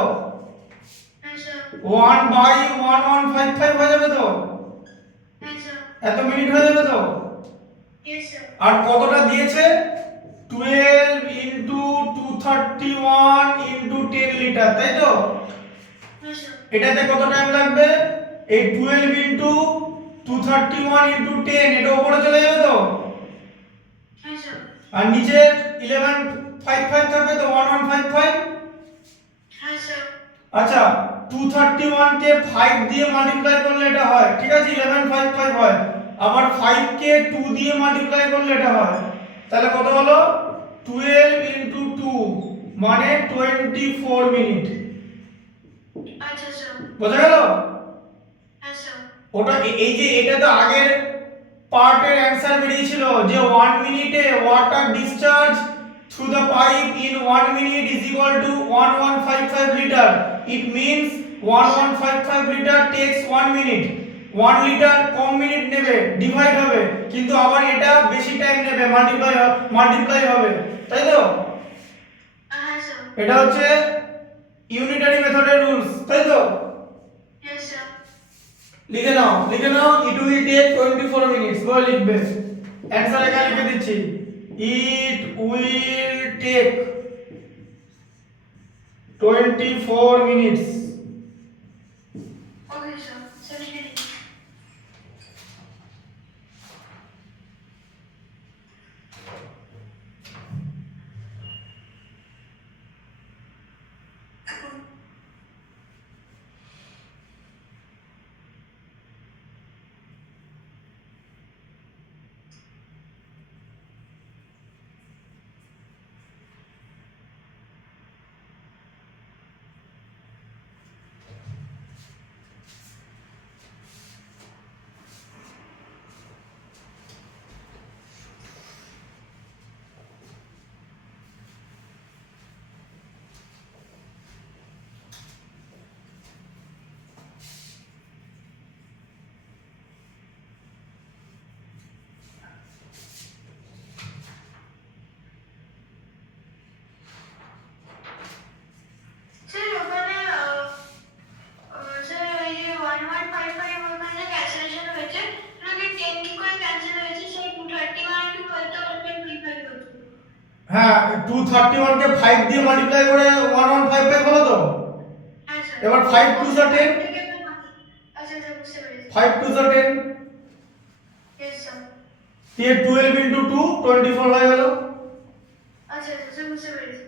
হ্যাঁ স্যার। 1 বাই 1155 হয়ে যাবে তো? হ্যাঁ স্যার। এত মিনিট হয়ে যাবে তো? Yes sir. আর কতটা দিয়েছে? 12 ইনটু 231 ইনটু 10 লিটার, তাই তো? হ্যাঁ স্যার। এটাতে কত টাইম লাগবে? এই 12 ইনটু 231 ইনটু 10, এটা উপরে চলে যাবে তো? হ্যাঁ স্যার। আর নিচে 1155 থাকবে তো, 1155। হ্যাঁ স্যার। আচ্ছা, 231 কে 5 দিয়ে মাল্টিপ্লাই করলে এটা হয়, ঠিক আছে? 1155 হয়। আবার 5 কে 2 দিয়ে মাল্টিপ্লাই করলে এটা হয়। তাহলে কত হলো? 12 ইনটু 2 মানে 24 মিনিট। আচ্ছা স্যার। বোঝা গেল? হ্যাঁ স্যার। ওটা এই যে এটা তো আগের পার্টের অ্যানসার বেরিয়েছিল যে 1 মিনিটে water discharge through the pipe in 1 minute is equal to 1155 litre. It means 1155 litre tax 1 minute. 1 litre com minute নেবে, ডিভাইড হবে, কিন্তু আবার এটা বেশি টাইম নেবে, মাল্টিপ্লাই হবে, তাই তো? হ্যাঁ স্যার। এটা হচ্ছে ইউনিটারি মেথডের রুলস, তাই তো? Yes sir. লিখে নাও ইট উইল টেক 24 মিনিটস। বলে লিখবে, অ্যানসার এখানে লিখে দিচ্ছি, it will take 24 minutes. Okay sir. Sir লিখে নিচ্ছি। হ্যাঁ 231 কে 5 দিয়ে মাল্টিপ্লাই করে 1155 হলো তো। হ্যাঁ স্যার এবার 5 2 যা 10, আচ্ছা স্যার বুঝতে পেরেছি 5 2 যা 10, ইয়েস স্যার দিয়ে 12 ইনটু 2 24 হয়ে গেল। আচ্ছা স্যার বুঝতে পেরেছি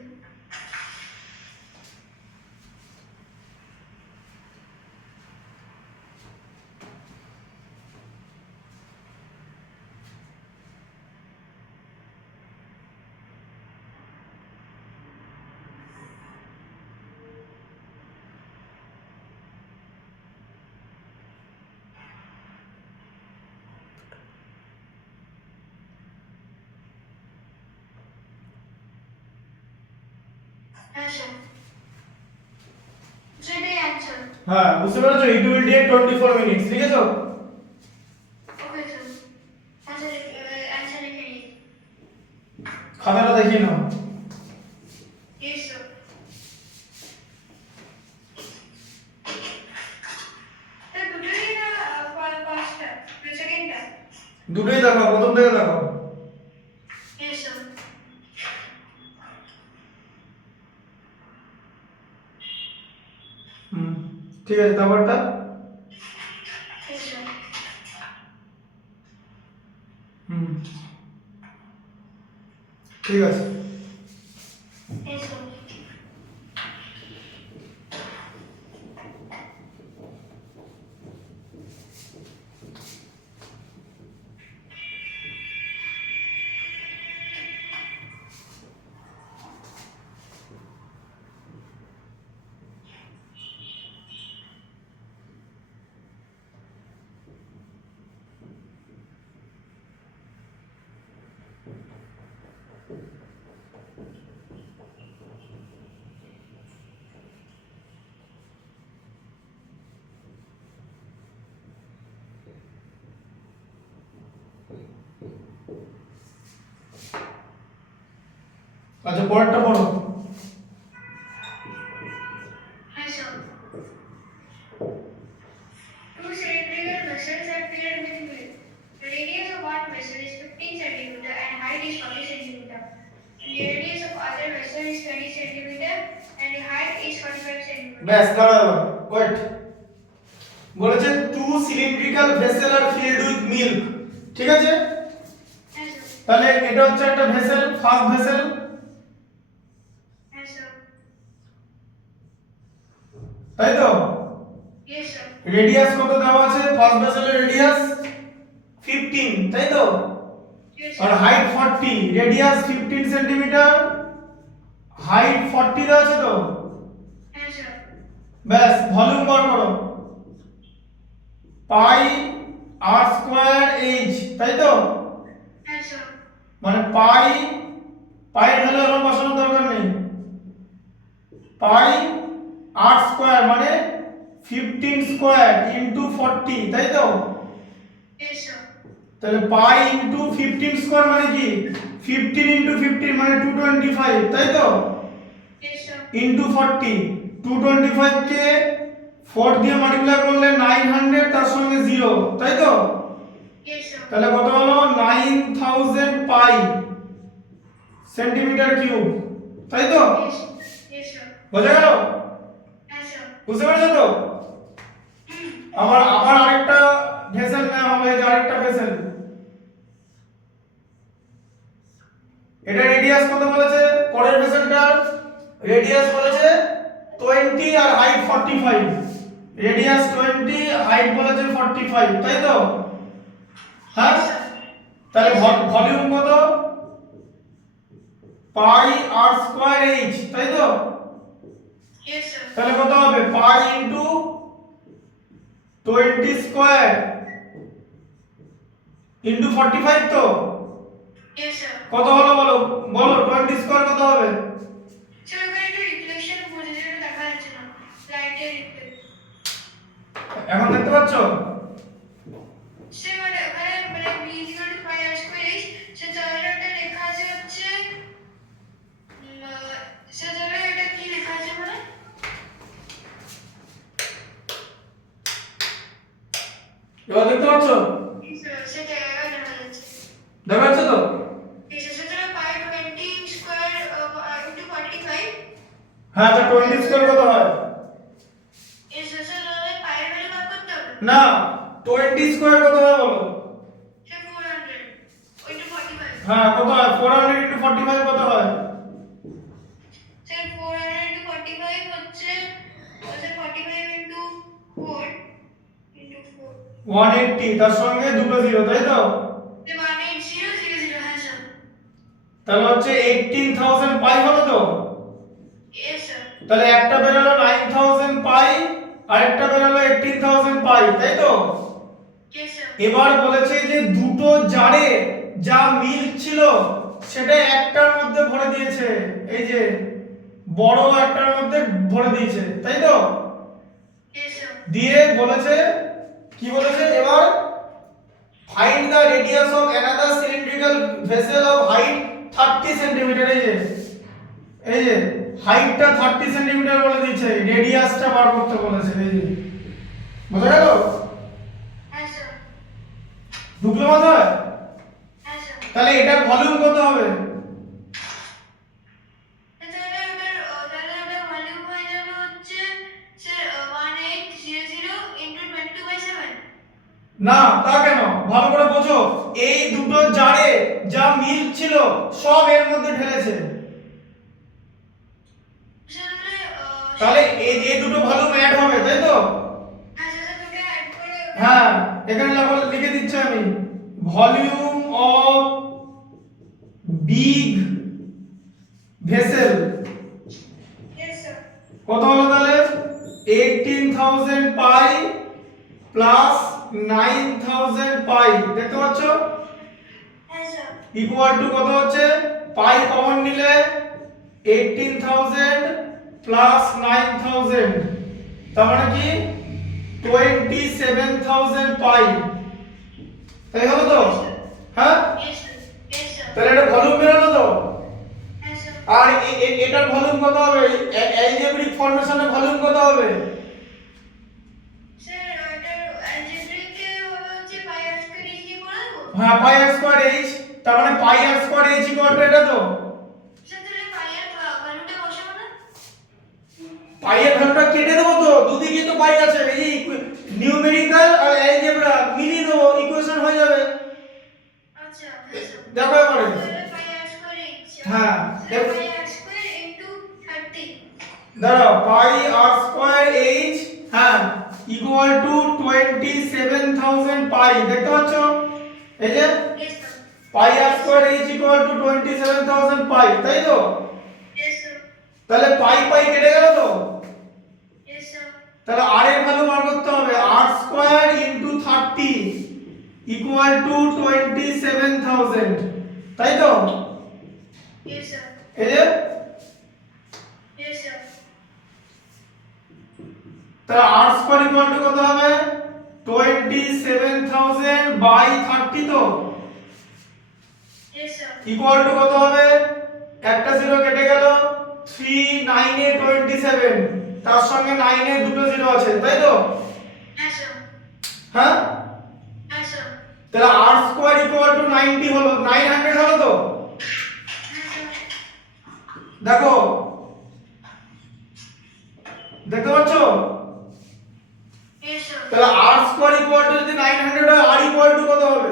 হ্যাঁ স্যার সেটাই অ্যান্সার হ্যাঁ বুঝতে পেরেছো, ইট উইল টেক 24 মিনিটস, ঠিক আছে? ওকে স্যার আচ্ছা অ্যান্সার লিখে নিই খাতাটা দেখিয়ে নাও। ইয়েস স্যার স্যার দুটোই না পাঁচটা সেকেন্ডটা দুটোই দেখো, প্রথম থেকে দেখো। ইয়েস স্যার ঠিক আছে, তারপরটা ইয়েস স্যার ঠিক আছে। ইয়েস স্যার আচ্ছা পরেরটা পড়ো। Hi, sir. Two cylindrical vessels are filled with milk. The radius of one vessel is 15 centimeter and height is 40 centimeter. The radius of other vessel is 20 centimeter and the height is 45 centimeter. ব্যাস দাঁড়াও, wait. বলেছে two cylindrical vessel are filled with milk, ঠিক আছে? Yes, sir. তাহলে এটা হচ্ছে একটা vessel, first vessel, Yes, sir. তাই তো? Yes, sir. রেডিয়াস কত দেওয়া আছে? ফার্স্ট ভেসেলের রেডিয়াস 15, তাই তো? Yes, আর sir. Height 40, radius 15 centimetre, height 40 দেওয়া আছে তো? Yes, sir. ব্যাস ভলিউম বার করো, পাই আর স্কয়ার এইচ, তাই তো? Yes, sir. মানে পাই, পাইয়ের ভ্যালু এখন বসানোর দরকার নেই, পাই আর স্কয়ার মানে 15 স্কয়ার ইনটু 40, তাই তো? Yes, sir. তাহলে পাই ইনটু 15 স্কয়ার মানে কি 15 ইনটু 15 মানে 225, তাই তো? Yes, sir. ইনটু 40, 225 কে 4 দিয়ে মাল্টিপ্লাই করলে 900, তার সঙ্গে 0, তাই তো? Yes, sir. তাহলে কত হলো 9000 পাই সেন্টিমিটার কিউব, তাই তো? Yes. Yes, sir. বোঝা গেল? Yes, sir. বুঝতে পেরেছো তো? আবার আরেকটা ভেসেল নেওয়া হবে, এই যে আরেকটা ভেসেল, এটা রেডিয়াস কত বলেছে? পরের ভেসেলটার রেডিয়াস বলেছে 20 আর হাইট 45, রেডিয়াস 20, হাইট বলেছে 45, তাই তো? হ্যাঁ, তাহলে ভলিউম কত? পাই আর স্কয়ার এইচ, তাই তো? Yes, sir. তাহলে কত হবে? পাই ইনটু 20 স্কয়ার ইনটু 45 তো? Yes, sir. কত হলো বলো, বলো 20 স্কয়ার কত হবে? স্যার ওখানে একটু রিফ্লেকশন বোঝার জন্য দেখা যাচ্ছে না লাইটের রিফ্লেক্ট এখন দেখতে পাচ্ছ? স্যার মানে ওখানে মানে b equal to pi r square h সে তাহলে ওটা লেখা আছে হচ্ছে স্যার তাহলে এটা কি লেখা আছে মানে এবার দেখতে পাচ্ছ? স্যার সেটা দেখা যাচ্ছে দেখা যাচ্ছে তো? স্যার তাহলে পাই 20 স্কয়ার হ্যাঁ, তো 20 স্কয়ার কত হয়? Yes, sir. So, পায়ের ভ্যালু বার করতে হবে। না, 20 স্কয়ার কত হয় বলো? Sir, 400 into 45. হ্যাঁ, কত হয়? 400 into 45 কত হয়? Sir, 400 into 45 হচ্ছে, sir, 45 into 4 into 4. 180, তার সঙ্গে দুটো জিরো, তাই তো? Sir, 18000, হ্যাঁ স্যার। তাহলে হচ্ছে 18000 পাই হলো তো? Yes, sir. তাহলে একটা বেরোলো 9000 পাই আর একটা বেরোলো 18000 পাই, তাই তো? Yes, sir. এবার বলেছে যে দুটো জারে যা মিল ছিল সেটা একটার মধ্যে ভরে দিয়েছে, এই যে বড় একটার মধ্যে ভরে দিয়েছে, তাই তো? Yes, sir. দিয়ে বলেছে কি বলেছে এবার find the radius of another cylindrical vessel of height 30 centimetre. এই যে হাইটটা 30 সেন্টিমিটার বলে দিয়েছে, রেডিয়াসটা বার করতে বলেছে। এই যে বোঝা গেল? হ্যাঁ স্যার। ঢুকলো মাথায়? হ্যাঁ স্যার। তাহলে এটার ভলিউম কত হবে? তাহলে ওটার ভলিউম হয়ে যাবে হচ্ছে স্যার 1800 into 22/7। না, তা কেন? ভালো করে বোঝো, এই দুটো জারে যা মিল ছিল সব এর মধ্যে ঢেলেছে। স্যার তাহলে এই দুটো ভলিউম অ্যাড হবে, তাই তো? হ্যাঁ স্যার, দুটো অ্যাড করে হ্যাঁ, এখানে লিখে দিচ্ছি আমি, volume of big vessel Yes, sir. কত হলো তাহলে? 18000 পাই প্লাস 9000 পাই, দেখতে পাচ্ছ? হ্যাঁ স্যার। ইকুয়াল টু কত হচ্ছে? পাই কমন নিলে 18000 প্লাস 9000, তার মানে কি 27000 পাই, তাই হলো তো? হ্যাঁ, Yes, sir. Yes, sir. তাহলে এটা ভলিউম বেরোলো তো? হ্যাঁ স্যার। আর এটার ভলিউম কত হবে? অ্যালজেব্রিক ফর্মেশনের ভলিউম কত হবে? স্যার এটার অ্যালজেব্রিকে হচ্ছে পাই আর স্কয়ার ইজ কি করে দেবো? হ্যাঁ, পাই আর স্কয়ার এইচ, তার মানে পাই r square h equal two এটা তো? স্যার তাহলে পাই আর ভ্যালুটা বসাবো না? পাই এর ভ্যালুটা কেটে দেবো তো, দুদিকে তো পাই আছে, এই নিউমেরিক্যাল আর অ্যালজেব্রা মিলিয়ে দেবো, ইকুয়েশন হয়ে যাবে। আচ্ছা, হ্যাঁ স্যার। দেখো এবারে। তাহলে পাই আর স্কয়ার ইজ, হ্যাঁ, পাই আর স্কয়ার into 30। দাঁড়াও, পাই আর স্কয়ার এইচ, হ্যাঁ, ইকুয়াল টু 27000 পাই, দেখতে পাচ্ছ? এই যে Yes, sir. Pi r square h equal to 27000 pi, তাই তো? Yes, sir. তাহলে পাই পাই কেটে গেল তো? Yes, sir. তাহলে আর এর ভ্যালু বার করতে হবে, আর স্কয়ার ইনটু 30 ইকুয়াল টু 27000, তাই তো? Yes, sir. এই যে Yes, sir. তাহলে আর স্কয়ার ইকুয়াল টু কত হবে? 27000 বাই 30 তো? Yes, sir. ইকুয়াল টু কত হবে? একটা জিরো কেটে গেল, 3 9 এ 27, তার সঙ্গে 9 এ দুটো জিরো আছে, তাই তো? হ্যাঁ স্যার। হ্যাঁ, হ্যাঁ স্যার। তাহলে আর স্কয়ার ইকুয়াল টু 90 হলো, 900 হলো তো? হ্যাঁ স্যার। দেখো, দেখতে পাচ্ছ? Yes, sir. তাহলে আর স্কয়ার ইকুয়াল টু যদি 900 হয়, আর ইকুয়াল টু কত হবে?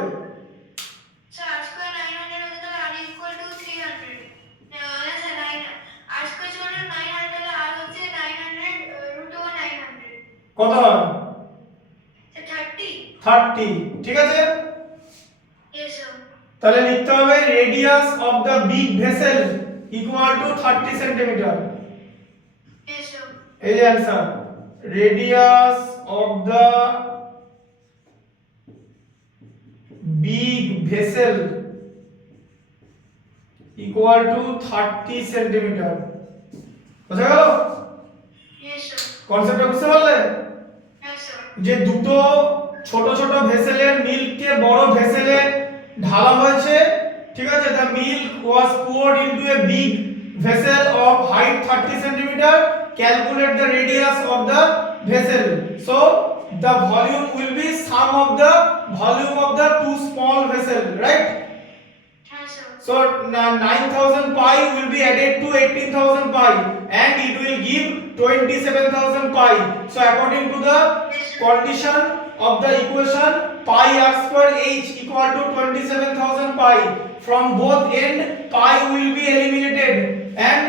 Sir, r square 900 হলে তাহলে r equal to 300. না sir 9 r square equal to 900 হলে r হচ্ছে 900 root over 900. কত হয়? স্যার 30. 30, ঠিক আছে? Yes, sir. তাহলে লিখতে হবে radius of the big vessel equal to 30 centimetre. Yes, sir. এই যে answer, radius of the big vessel equal to 30 centimetre. বুঝা গেল? Yes, sir. কনসেপ্টটা বুঝতে পারলে? Yes, sir. যে দুটো ছোট ছোট ভেসেলের মিল্ককে বড় ভেসেলে ঢালা হয়েছে, ঠিক আছে? The milk was poured into a big vessel of height 30 centimeter. Calculate the radius of the vessel. So the volume will be sum of the volume of the two small vessel, right? Yes, sir. So 9000 pi will be added to 18000 pi and it will give 27000 pi. So according to the condition of the equation, pi r square h equal to 27000 pi. From both end pi will be eliminated and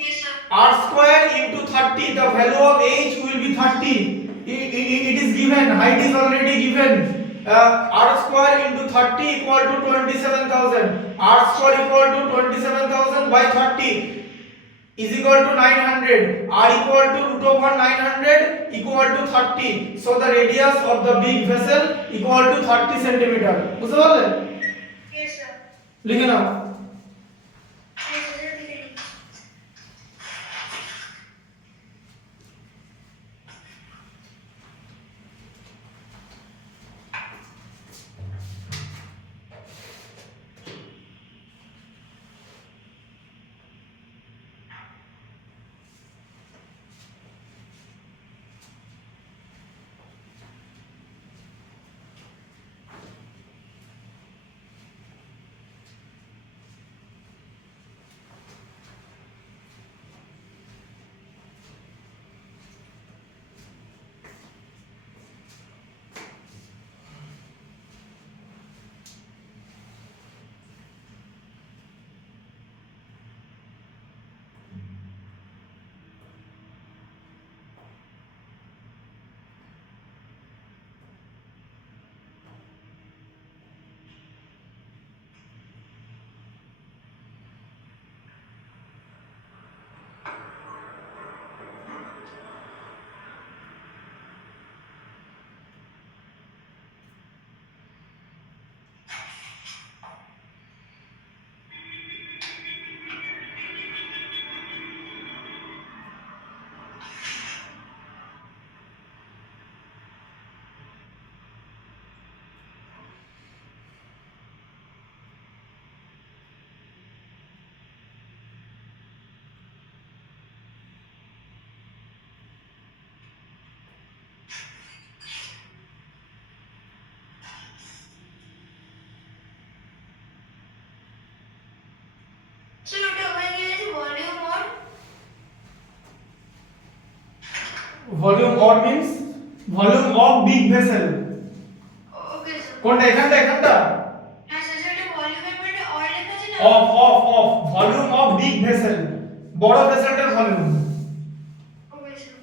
Yes, sir. r square into 30, the value of h will be 30. It is given, height is already given. R square into 30 equal to 27000. R square equal to 27000 by 30 is equal to 900. R equal to root over 900 equal to 30. So the radius of the big vessel equal to 30 centimeter. বুঝতে পারলে? Yes, sir. লিখে নাও। Yes, sir. So now when you use volume or Volume or means volume of big vessel. okay, sir. কোনটা এখানটা? হ্যাঁ sir সেটা ভলিউমের পরে or লেখা আছে না? Of volume of big vessel. বড় ভেসেলটার ভলিউম। Okay sir.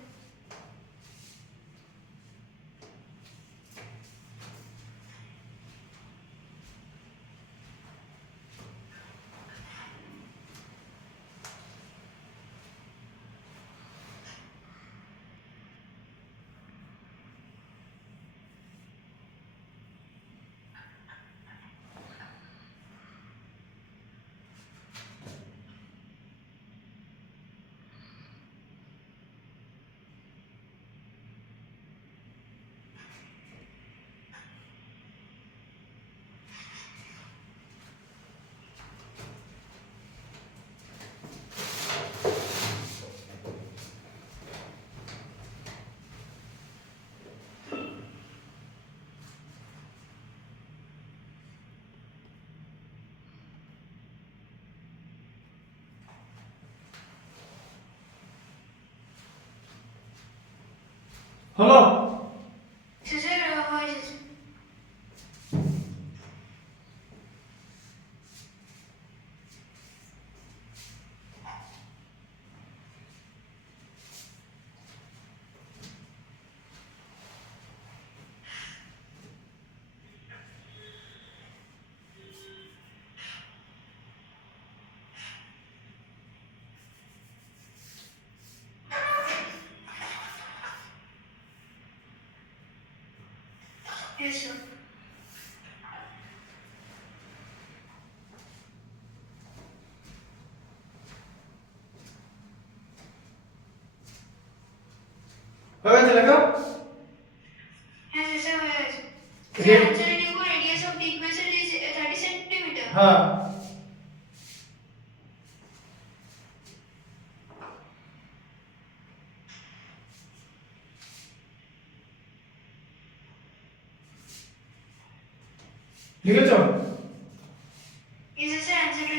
হলো? স্যার হয়েছে। Yes, sir. হয়ে গেছে লেখো? হ্যাঁ স্যার হয়ে গেছে। Red- Answer is equal radius of big vessel is 30 centimeter. হ্যাঁ। লিখেছো? Is this answer to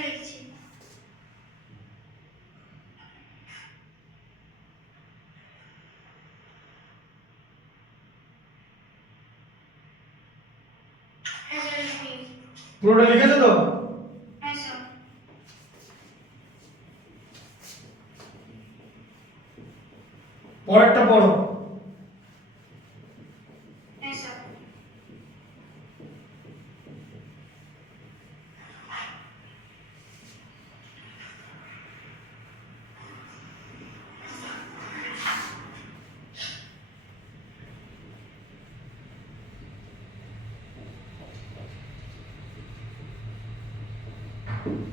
পুরোটা লিখেছো তো? Yes, sir. পরেরটা পড়ো। Yes, sir.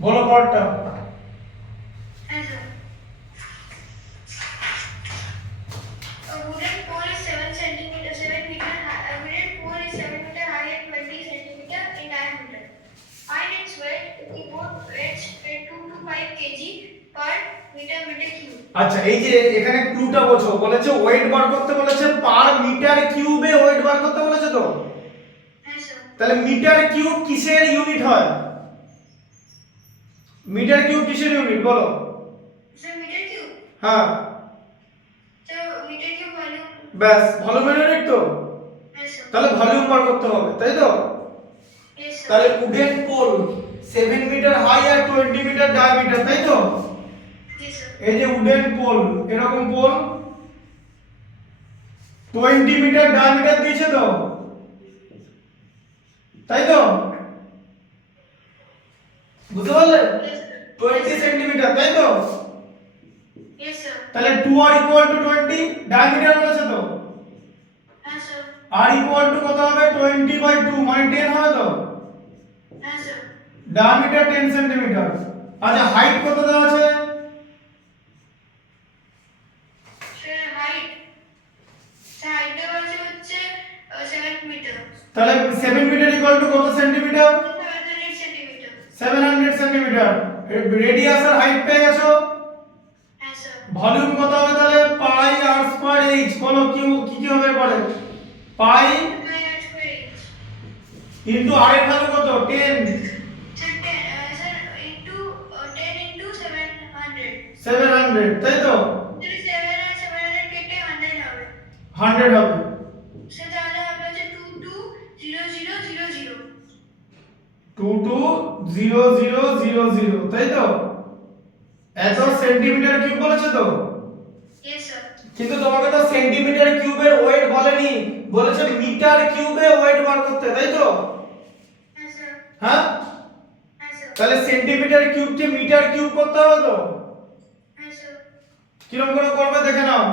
বলো পরেরটা। Yes, sir. A wooden pole is 7 meter high. A wooden pole is 7 meter high and 20 centimeter in diameter. Find its weight. The board weighs 2 to 5 kg per meter cube. আচ্ছা, এই যে এখানে ক্লুটা বোঝো, বলেছে wait বার করতে বলেছে, পার মিটার কিউবে ওয়েট বার করতে বলেছে তো। Yes, sir. তাহলে মিটার কিউব কিসের ইউনিট হয়? মিটার কিউব কিসের ইউনিট বলো? So meter cube. হ্যাঁ, So meter cube volume. ব্যাস, ভলিউমের ইউনিট তো। Yes, sir. তাহলে ভলিউম বার করতে হবে, তাই তো? Yes, sir. তাহলে উডেন পোল 7 মিটার হাই আর 20 মিটার ডায়ামিটার, তাই তো? Yes, sir. এই যে উডেন পোল, এরকম পোল 20 মিটার ডায়ামিটার দিয়েছে তো, তাই তো? বুঝতে পারলে? Yes, sir. 20 সেন্টিমিটার, তাই তো? Yes, sir. তাহলে 2 আর ইকুয়াল টু 20 ডায়ামিটার বলেছে তো। Yes, sir. R equal to কত হবে? 20/2 মানে 10 হবে তো। Yes, sir. Diameter 10 centimetre. আচ্ছা, হাইট কত দেওয়া আছে? Sir, height. Sir, height দেওয়া আছে হচ্ছে 7 meter. তাহলে 7 মিটার ইকুয়াল টু কত সেন্টিমিটার? 700 centimeter. 700 সেন্টিমিটার। রেডিয়াস আর হাইট পেয়ে গেছো। Yes, sir. ভলিউম কত হবে তাহলে? Pi r square h. বলো কি কি হবে পরে? Pi By r square inch. Into r এর ভ্যালু কত? 10। Sir, 10, sir, into 10 into 700. 700, তাই তো? যদি 7 আর 700 কেটে 100 হবে। 100 হবে। Sir, তাহলে হবে হচ্ছে 220000। 220000, তাই তো? এত সেন্টিমিটার কিউব বলেছে তো। Yes, sir. কিন্তু তোমাকে তো সেন্টিমিটার কিউবের ওয়েট বলেনি, বলেছে মিটার কিউবে ওয়েট বার করতে, তাই তো? Yes, sir. হ্যাঁ, Yes, sir. তাহলে সেন্টিমিটার কিউবকে মিটার কিউব করতে হবে তো। Yes, sir. কিরকম করে করবে দেখে নাও।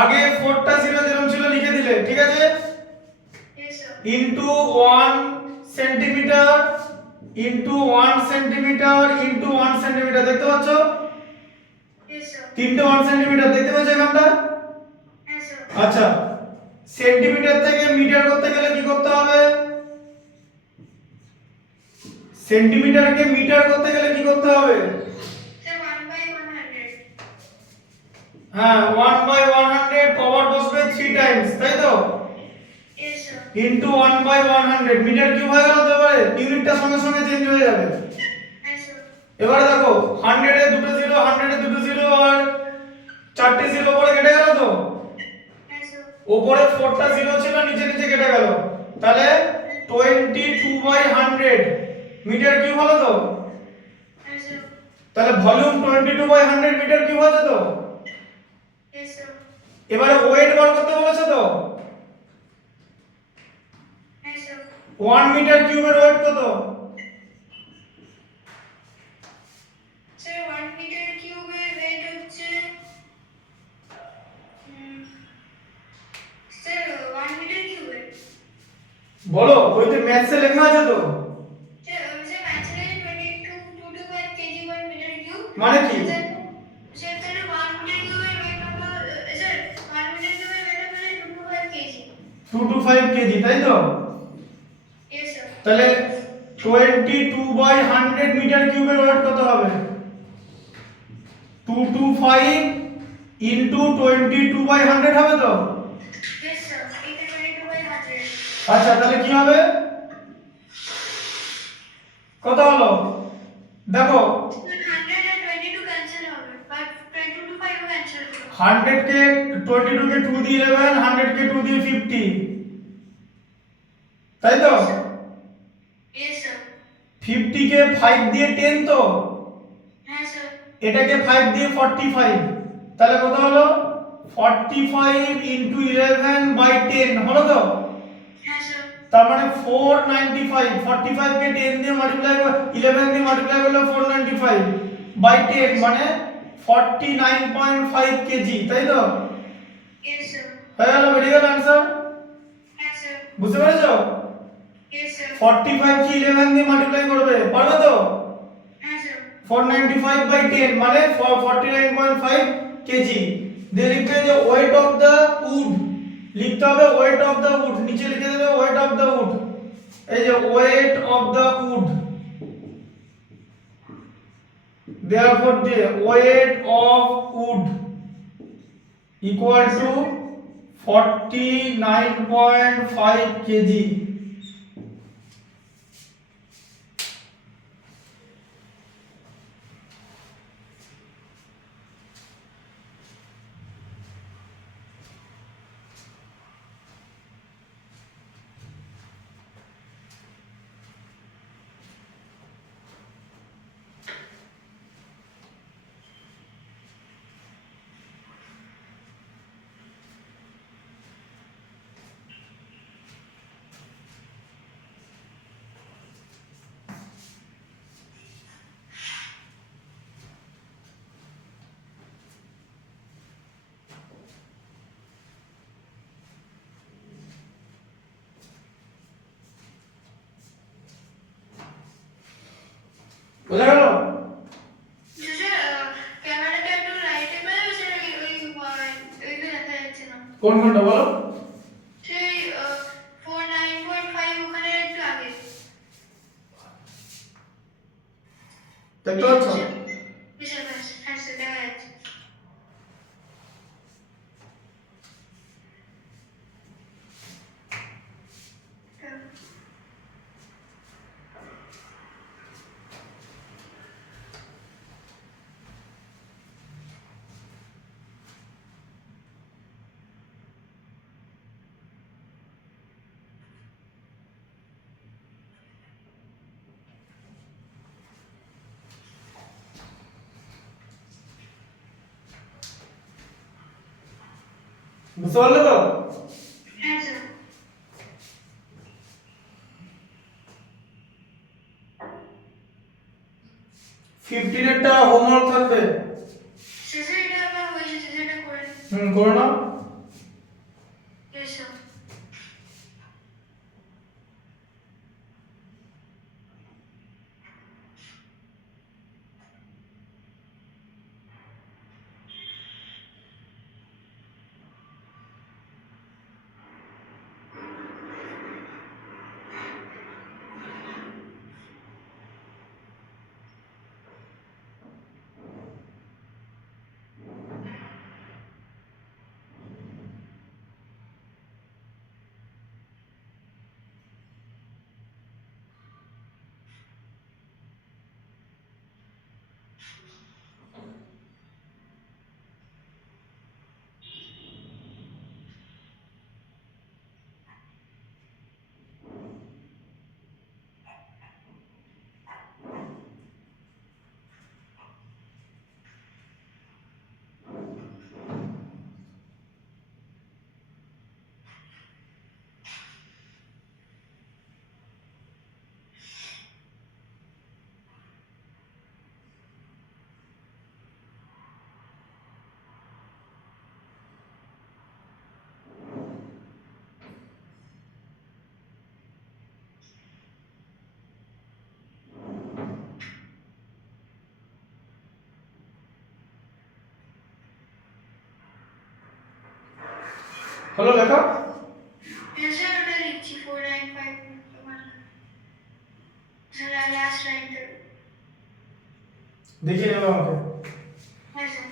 আগে 4টা 0 যেরকম ছিল লিখে দিলে, ঠিক আছে? Yes, sir. Into 1 centimetre into 1 centimetre into 1 centimetre, দেখতে পাচ্ছ? Yes, sir. তিনটে 1 সেন্টিমিটার দেখতে পাচ্ছ এখানটা? Yes, sir. আচ্ছা, সেন্টিমিটার থেকে মিটার করতে গেলে কি করতে হবে? সেন্টিমিটারকে মিটার করতে গেলে কি করতে হবে? Sir, 1/100. হ্যাঁ, 1/100 পাওয়ার বসবে 3 টাইমস, তাই তো? Yes, sir. Into 1/100 metre cube হয়ে গেল তো। এবারে ইউনিটটা সঙ্গে সঙ্গে চেঞ্জ হয়ে যাবে। Yes, sir. এবারে দেখো 100 এ দুটো 0, 100 এ দুটো 0 আর চারটে 0 পরে কেটে গেল তো। Yes, sir. উপরে 4টা 0 ছিল, নিচে নিচে কেটে গেল। তাহলে 22/100 মিটার কিউব হলো তো। Yes, sir. তাহলে ভলিউম 22/100 মিটার কিউব আছে তো। Yes, sir. এবারে ওয়েট বার করতে বলেছে তো। Yes, sir. 1 মিটার কিউবের ওয়েট কত? Sir, 1 meter cube এর weight হচ্ছে sir, 1 meter cube এর বলো, বইতে ম্যাথসে লেখা আছে তো। sir, actually 22.5 kg per meter cube. মানে কি? Sir, তাহলে 1 meter cube এর weight হলো sir, 1 meter cube এর weight হলো 2 to 5 kg. 2 to 5 কেজি, তাই তো? Yes, sir. তাহলে 22/100 মিটার কিউবের ওয়েট কত হবে? 225 ইনটু 22/100 হবে তো। Yes, sir. এটা 22/100. আচ্ছা, তাহলে কি হবে? কত হলো দেখো। 100 আর 22 cancel হবে, but 22 to 5 cancel হবে. 100 কে 22 কে 2 দিয়ে 11, 100 কে 2 দিয়ে 50, তাই তো? 50 কে 5 দিয়ে 10 তো হ্যাঁ স্যার। এটাকে 5 দিয়ে 45 তাহলে কত হলো 45 ইনটু 11 বাই 10 হলো তো হ্যাঁ স্যার। তার মানে 495 45 কে 10 দিয়ে মাল্টিপ্লাই 11 দিয়ে মাল্টিপ্লাই করলে 495 বাই 10 মানে 49.5 কেজি তাই তো ইয়েস স্যার। হয়ে গেল বেরিয়ে গেল आंसर হ্যাঁ স্যার। বুঝতে পেরেছো ইয়েস স্যার। 45 কে 11 দিয়ে মাল্টিপ্লাই করবে পারবে তো হ্যাঁ স্যার। 495 by 10 মানে 49.5 কেজি দিয়ে লিখবে যে ওয়েট অফ দা উড লিখতে হবে ওয়েট অফ দা উড নিচে লিখে দেবে ওয়েট অফ দা উড এই যে weight of the wood therefore the weight of wood equal to 49.5 kg বোঝা গেল স্যার ক্যামেরাটা একটু রাইটে করে স্যার ওইগুলো দেখা যাচ্ছে না। কোন কোনটা বলো সেই 49.5 ওখানে একটু আগে। দেখতে পাচ্ছ স্যার হ্যাঁ স্যার দেখা যাচ্ছে। বুঝতে পারলে তো হ্যাঁ স্যার। 15 এরটা হোমওয়ার্ক থাকবে শেষে এটা আমার হয়েছে সেটা করে। করে নাও ইয়েস স্যার। হলো লেখা হ্যাঁ স্যার ওটা লিখছি 495 স্যার লাস্ট লাইনটা। দেখিয়ে নেবে আমাকে হ্যাঁ স্যার।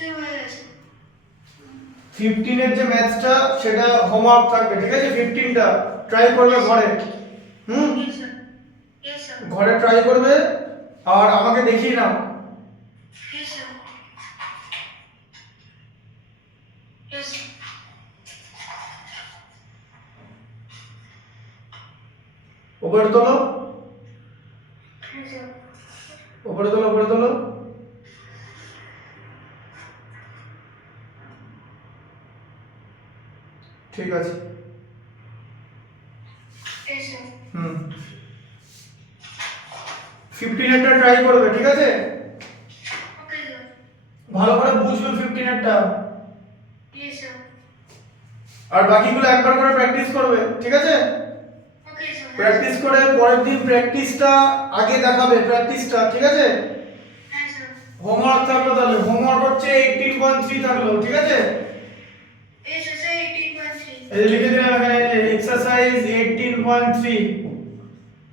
Sir, হয়ে গেছে। 15 এর যে ম্যাথসটা সেটা হোমওয়ার্ক থাকবে, ঠিক আছে? 15টা ট্রাই করবে ঘরে। Yes, sir. Yes, sir. ঘরে ট্রাই করবে আর আমাকে দেখিয়ে নাও। Yes, sir. Yes, sir. উপরে তোলো, Yes, sir. উপরে তোলো, উপরে তোলো। ঠিক আছে। Yes, sir. 15 এরটা ট্রাই করবে, ঠিক আছে? Okay, sir. ভালো করে বুঝবে 15 এরটা। Yes, sir. আর বাকিগুলো একবার করে প্র্যাকটিস করবে, ঠিক আছে? Okay, sir. প্র্যাকটিস করে পরের দিন প্র্যাকটিসটা আগে দেখাবে, প্র্যাকটিসটা, ঠিক আছে? হ্যাঁ, স্যার। হোমওয়ার্ক থাকলো, তাহলে হোমওয়ার্ক হচ্ছে 18.3 থাকলো, ঠিক আছে? Exercise 18.3. এই যে লিখে দিলাম এখানে এক্সারসাইজ 18.3,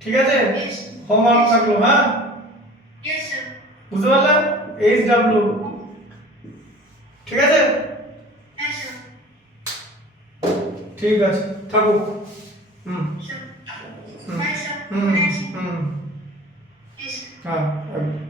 ঠিক আছে? Yes. Homework Yes. থাকলো, হ্যাঁ? Yes, sir. বুঝতে পারলে? HW, ঠিক আছে? হ্যাঁ, স্যার। ঠিক আছে, থাকুক। Sir. Hmm bye, sir. Hmm Nice. Hmm Yes, sir. হ্যাঁ একদম।